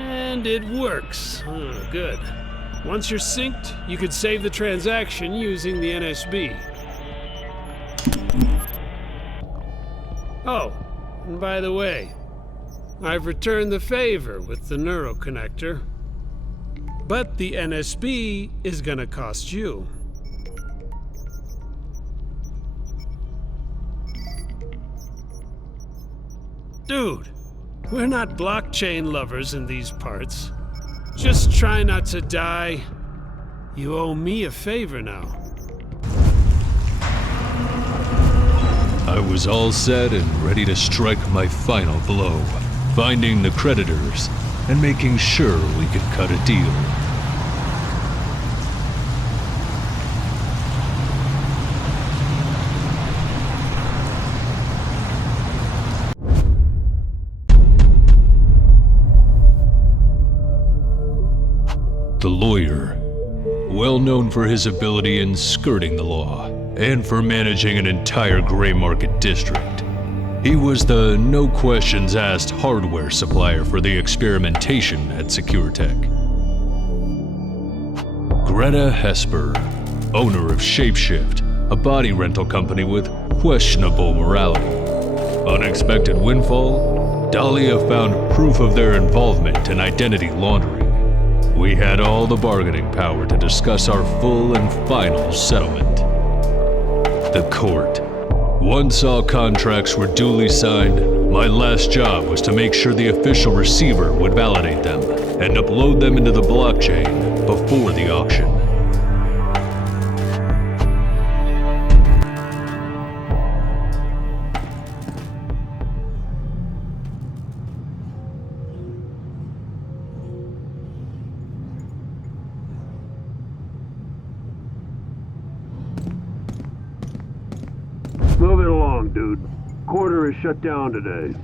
And it works. Oh, good. Once you're synced, you can save the transaction using the NSB. Oh, and by the way, I've returned the favor with the neuroconnector. But the NSB is gonna cost you. Dude, we're not blockchain lovers in these parts. Just try not to die. You owe me a favor now. I was all set and ready to strike my final blow, finding the creditors and making sure we could cut a deal. The lawyer, well known for his ability in skirting the law and for managing an entire gray market district. He was the no questions asked hardware supplier for the experimentation at SecureTech. Greta Hesper, owner of Shapeshift, a body rental company with questionable morality. Unexpected windfall, Dahlia found proof of their involvement in identity laundering. We had all the bargaining power to discuss our full and final settlement. The court. Once all contracts were duly signed, my last job was to make sure the official receiver would validate them and upload them into the blockchain before the auction. Move it along, dude. Quarter is shut down today.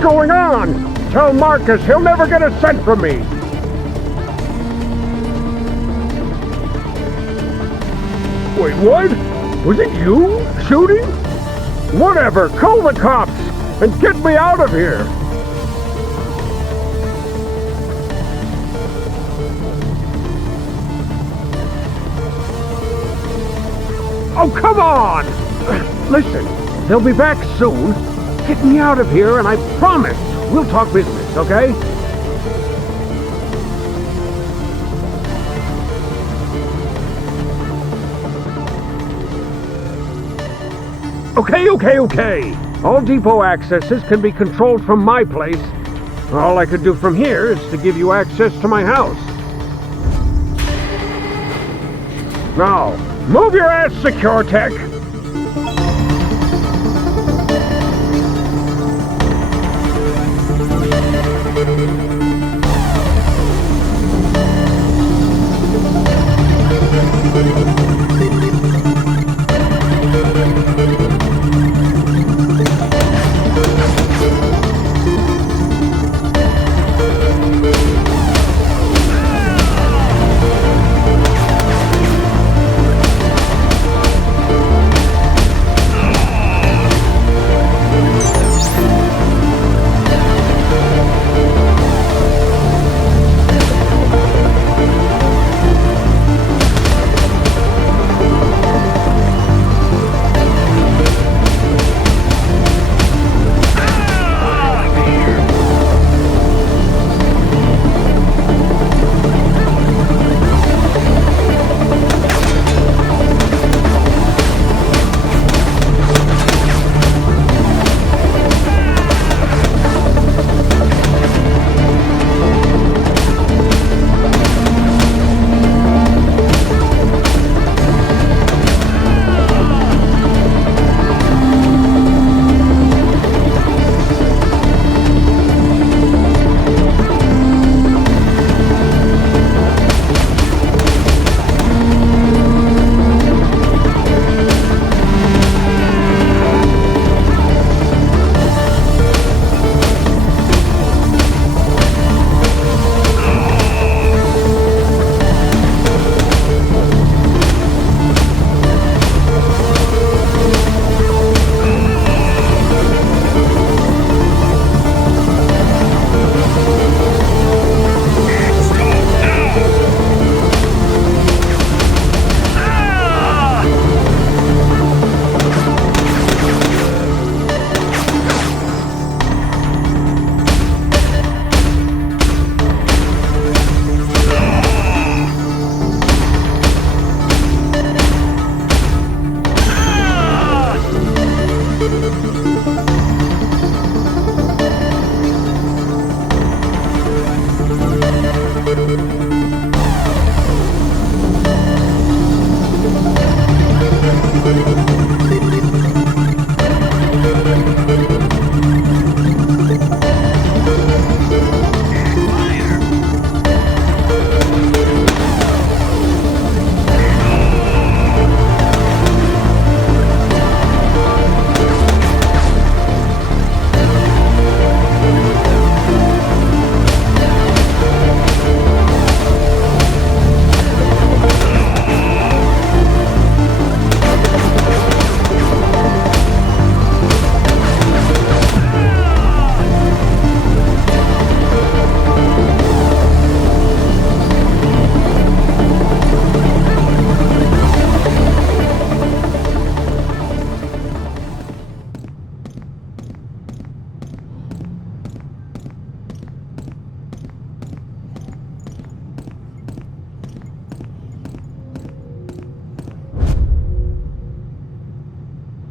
going on? Tell Marcus he'll never get a cent from me. Wait, what? Was it you shooting? Whatever, call the cops and get me out of here. Oh, come on! Listen, they'll be back soon. Get me out of here and I promise we'll talk business, okay? Okay. All depot accesses can be controlled from my place. All I could do from here is to give you access to my house. Now, move your ass, SecureTech!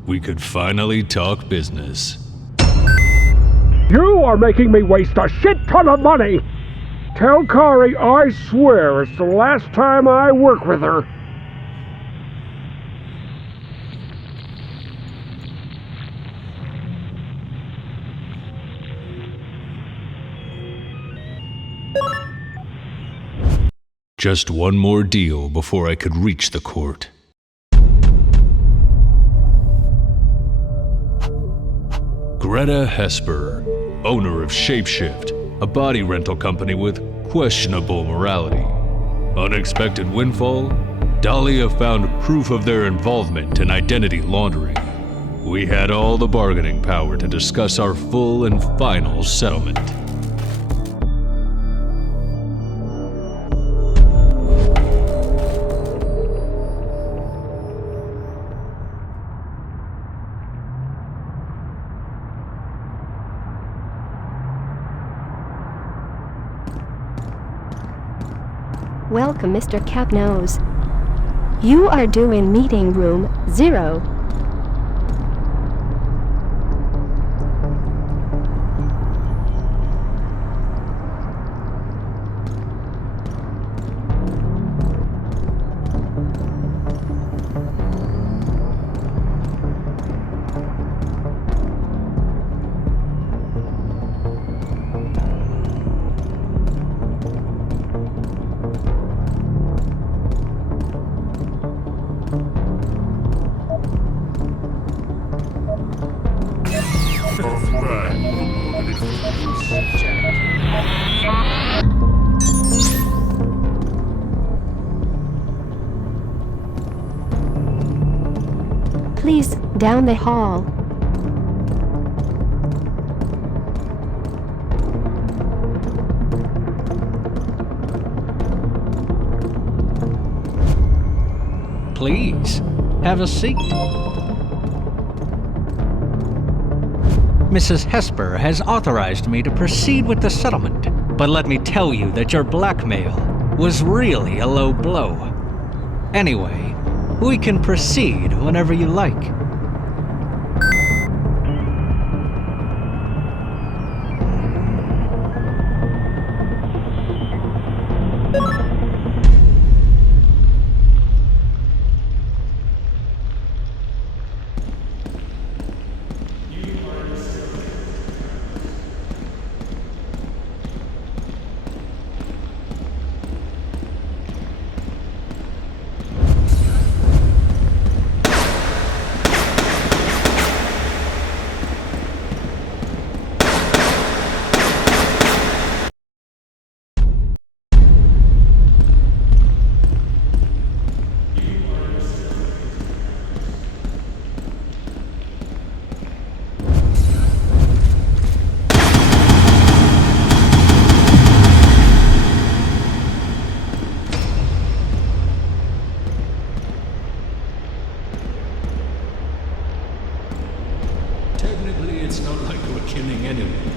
We could finally talk business. You are making me waste a shit ton of money! Tell Kari I swear it's the last time I work with her. Just one more deal before I could reach the court. Greta Hesper, owner of Shapeshift, a body rental company with questionable morality. Unexpected windfall? Dahlia found proof of their involvement in identity laundering. We had all the bargaining power to discuss our full and final settlement. Welcome, Mr. Capnose. You are due in meeting room 0. Please, down the hall. Please, have a seat. Mrs. Hesper has authorized me to proceed with the settlement, but let me tell you that your blackmail was really a low blow. Anyway, we can proceed whenever you like. Technically, it's not like we're killing anyone.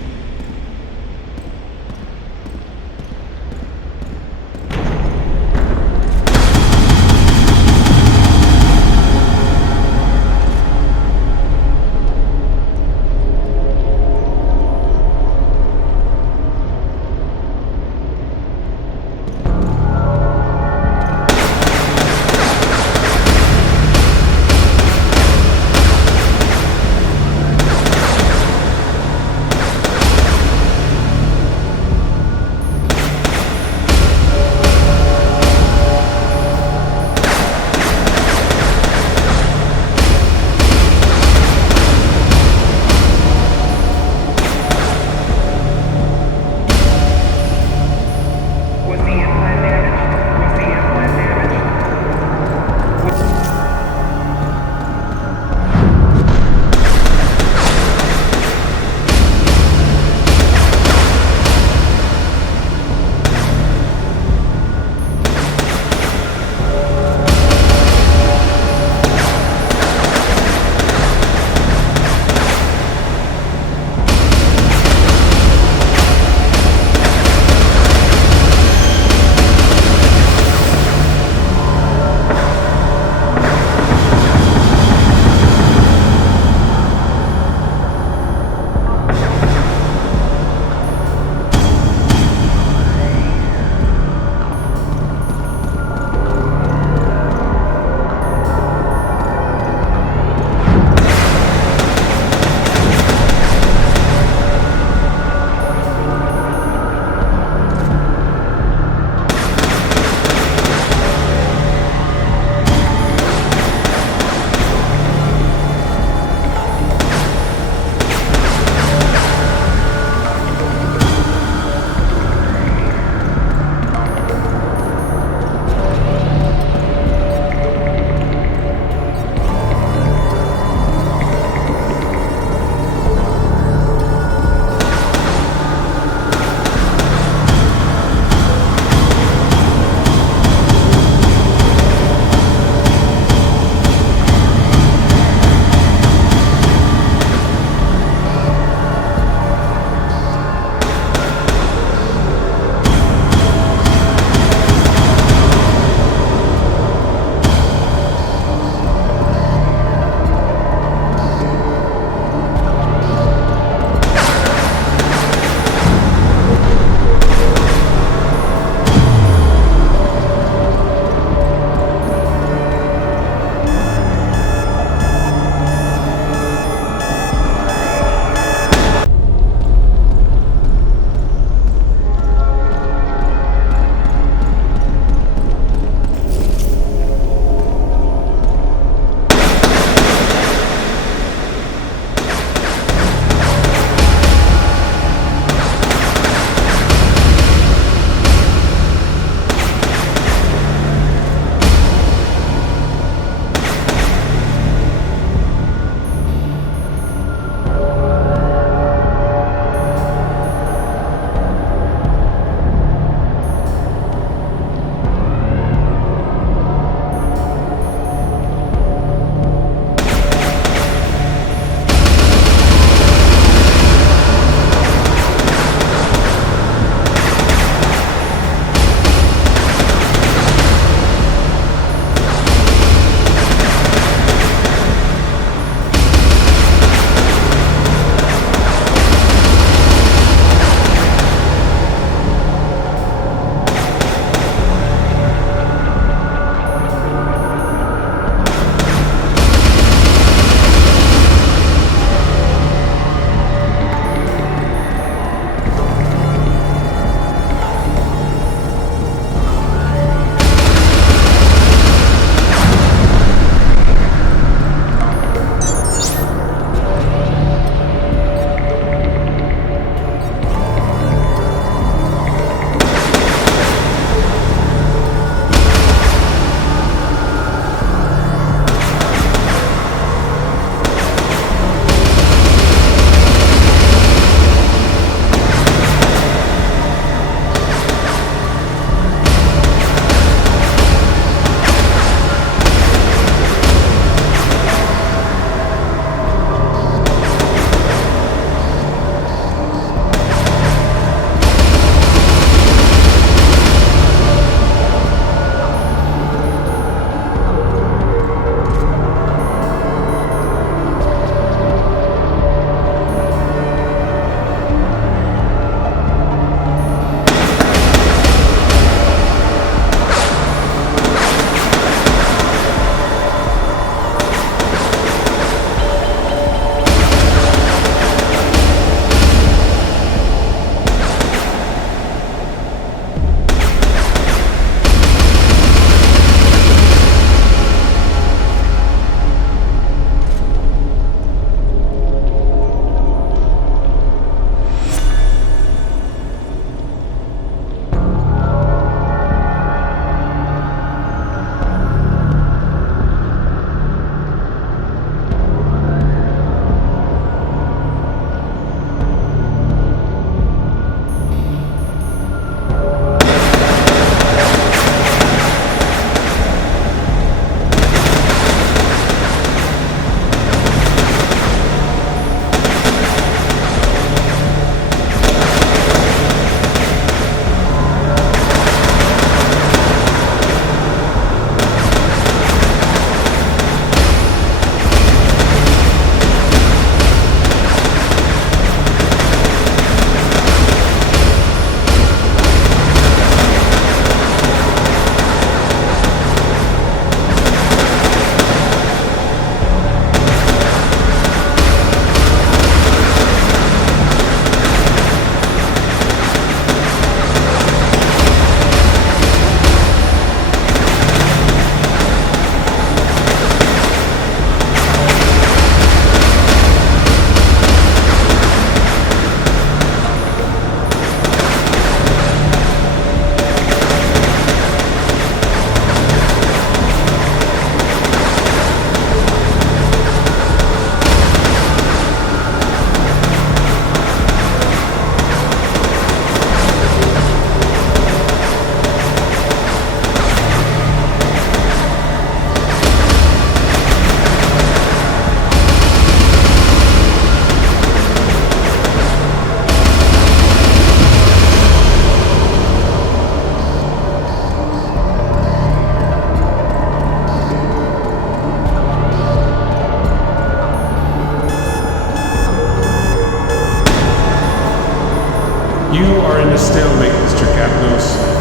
are in a stalemate, Mr. Kapnos.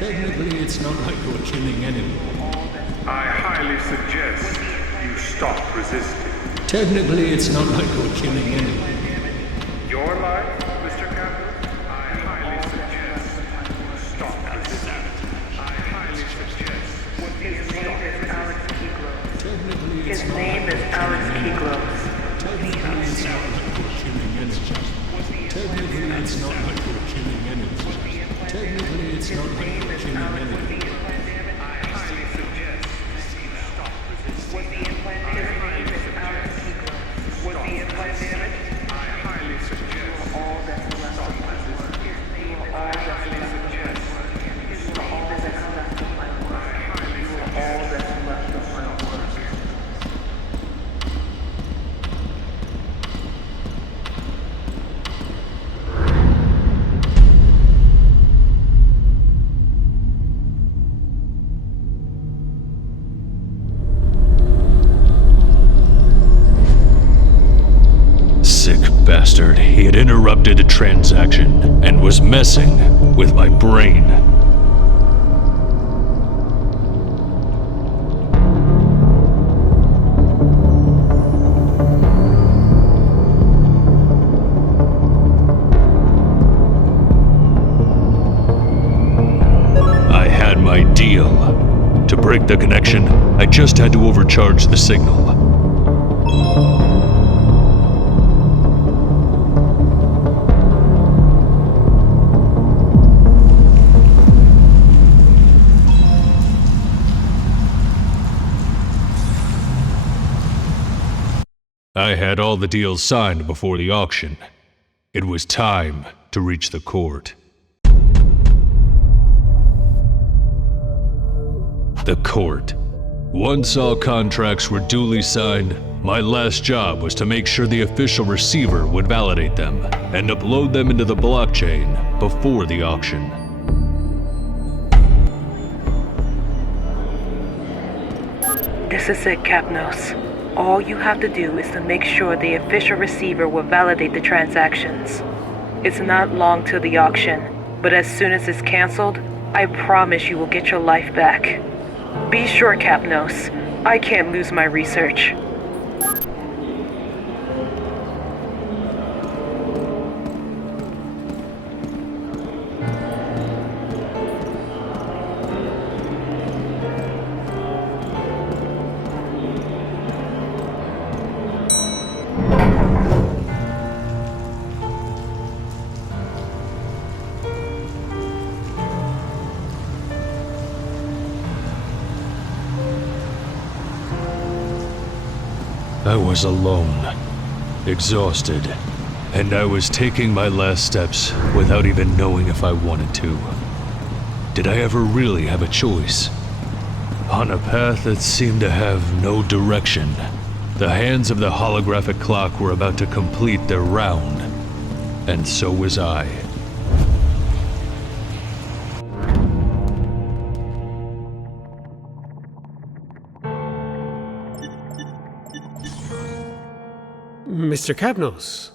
Technically, it's not like we're killing anyone. I highly suggest you stop resisting. Technically, it's not like we're killing anyone. Your life, Mr. Kaplan? I highly suggest you stop resisting. I highly suggest His name is Alex Keglos. Technically, His it's not name is Alex Keglos. Technically, it's not like we're killing anyone. Technically, it's not like we're killing anyone. Technically, it's not like we're killing anyone. I highly suggest you stop resisting. I highly suggest Was the implant damaged? I highly suggest All that's left of my work. You are all that's left of my work. You are all that's left of my work. You are all that's left of my work. Sick bastard. He had interrupted a transaction and was messing with my brain. I had my deal. To break the connection, I just had to overcharge the signal. I had all the deals signed before the auction. It was time to reach the court. The court. Once all contracts were duly signed, my last job was to make sure the official receiver would validate them and upload them into the blockchain before the auction. This is it, Kapnos. All you have to do is to make sure the official receiver will validate the transactions. It's not long till the auction, but as soon as it's canceled, I promise you will get your life back. Be sure, Kapnos, I can't lose my research. I was alone, exhausted, and I was taking my last steps without even knowing if I wanted to. Did I ever really have a choice? On a path that seemed to have no direction, the hands of the holographic clock were about to complete their round, and so was I. Mr. Kapnos.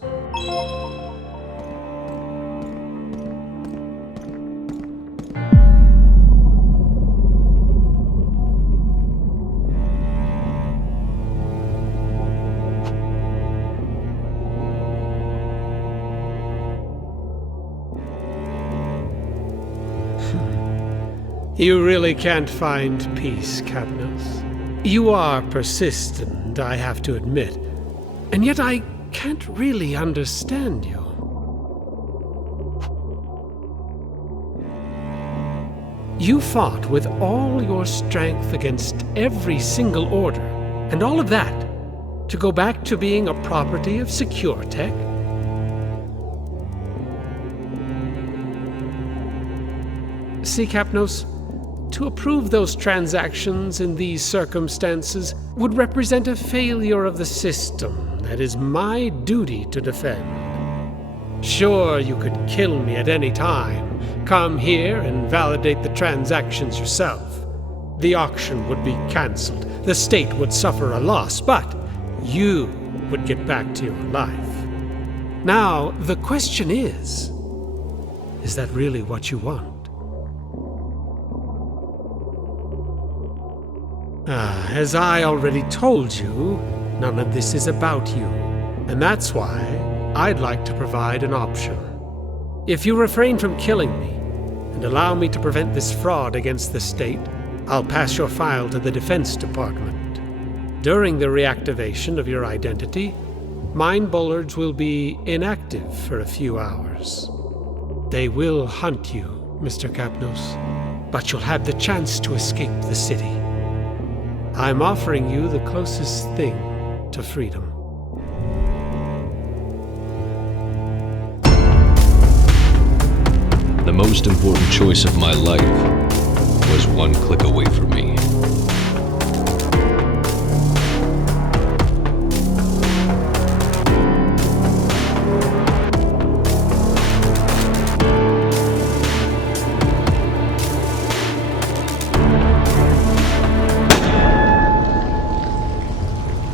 You really can't find peace, Kapnos. You are persistent, I have to admit. And yet I can't really understand you. You fought with all your strength against every single order, and all of that to go back to being a property of SecureTech? See, Kapnos, to approve those transactions in these circumstances would represent a failure of the system that is my duty to defend. Sure, you could kill me at any time, come here and validate the transactions yourself. The auction would be cancelled, the state would suffer a loss, but you would get back to your life. Now, the question is that really what you want? As I already told you, none of this is about you, and that's why I'd like to provide an option. If you refrain from killing me and allow me to prevent this fraud against the state, I'll pass your file to the Defense Department. During the reactivation of your identity, mind bullards will be inactive for a few hours. They will hunt you, Mr. Kapnos, but you'll have the chance to escape the city. I'm offering you the closest thing to freedom. The most important choice of my life was one click away from me.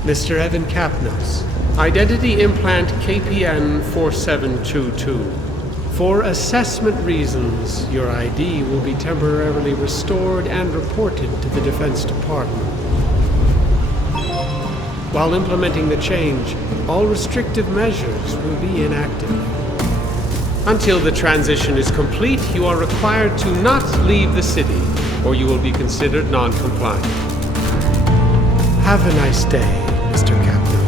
Mr. Evan Kapnos, Identity Implant KPN 4722. For assessment reasons, your ID will be temporarily restored and reported to the Defense Department. While implementing the change, all restrictive measures will be inactive. Until the transition is complete, you are required to not leave the city, or you will be considered non-compliant. Have a nice day, Mr. Kapnos.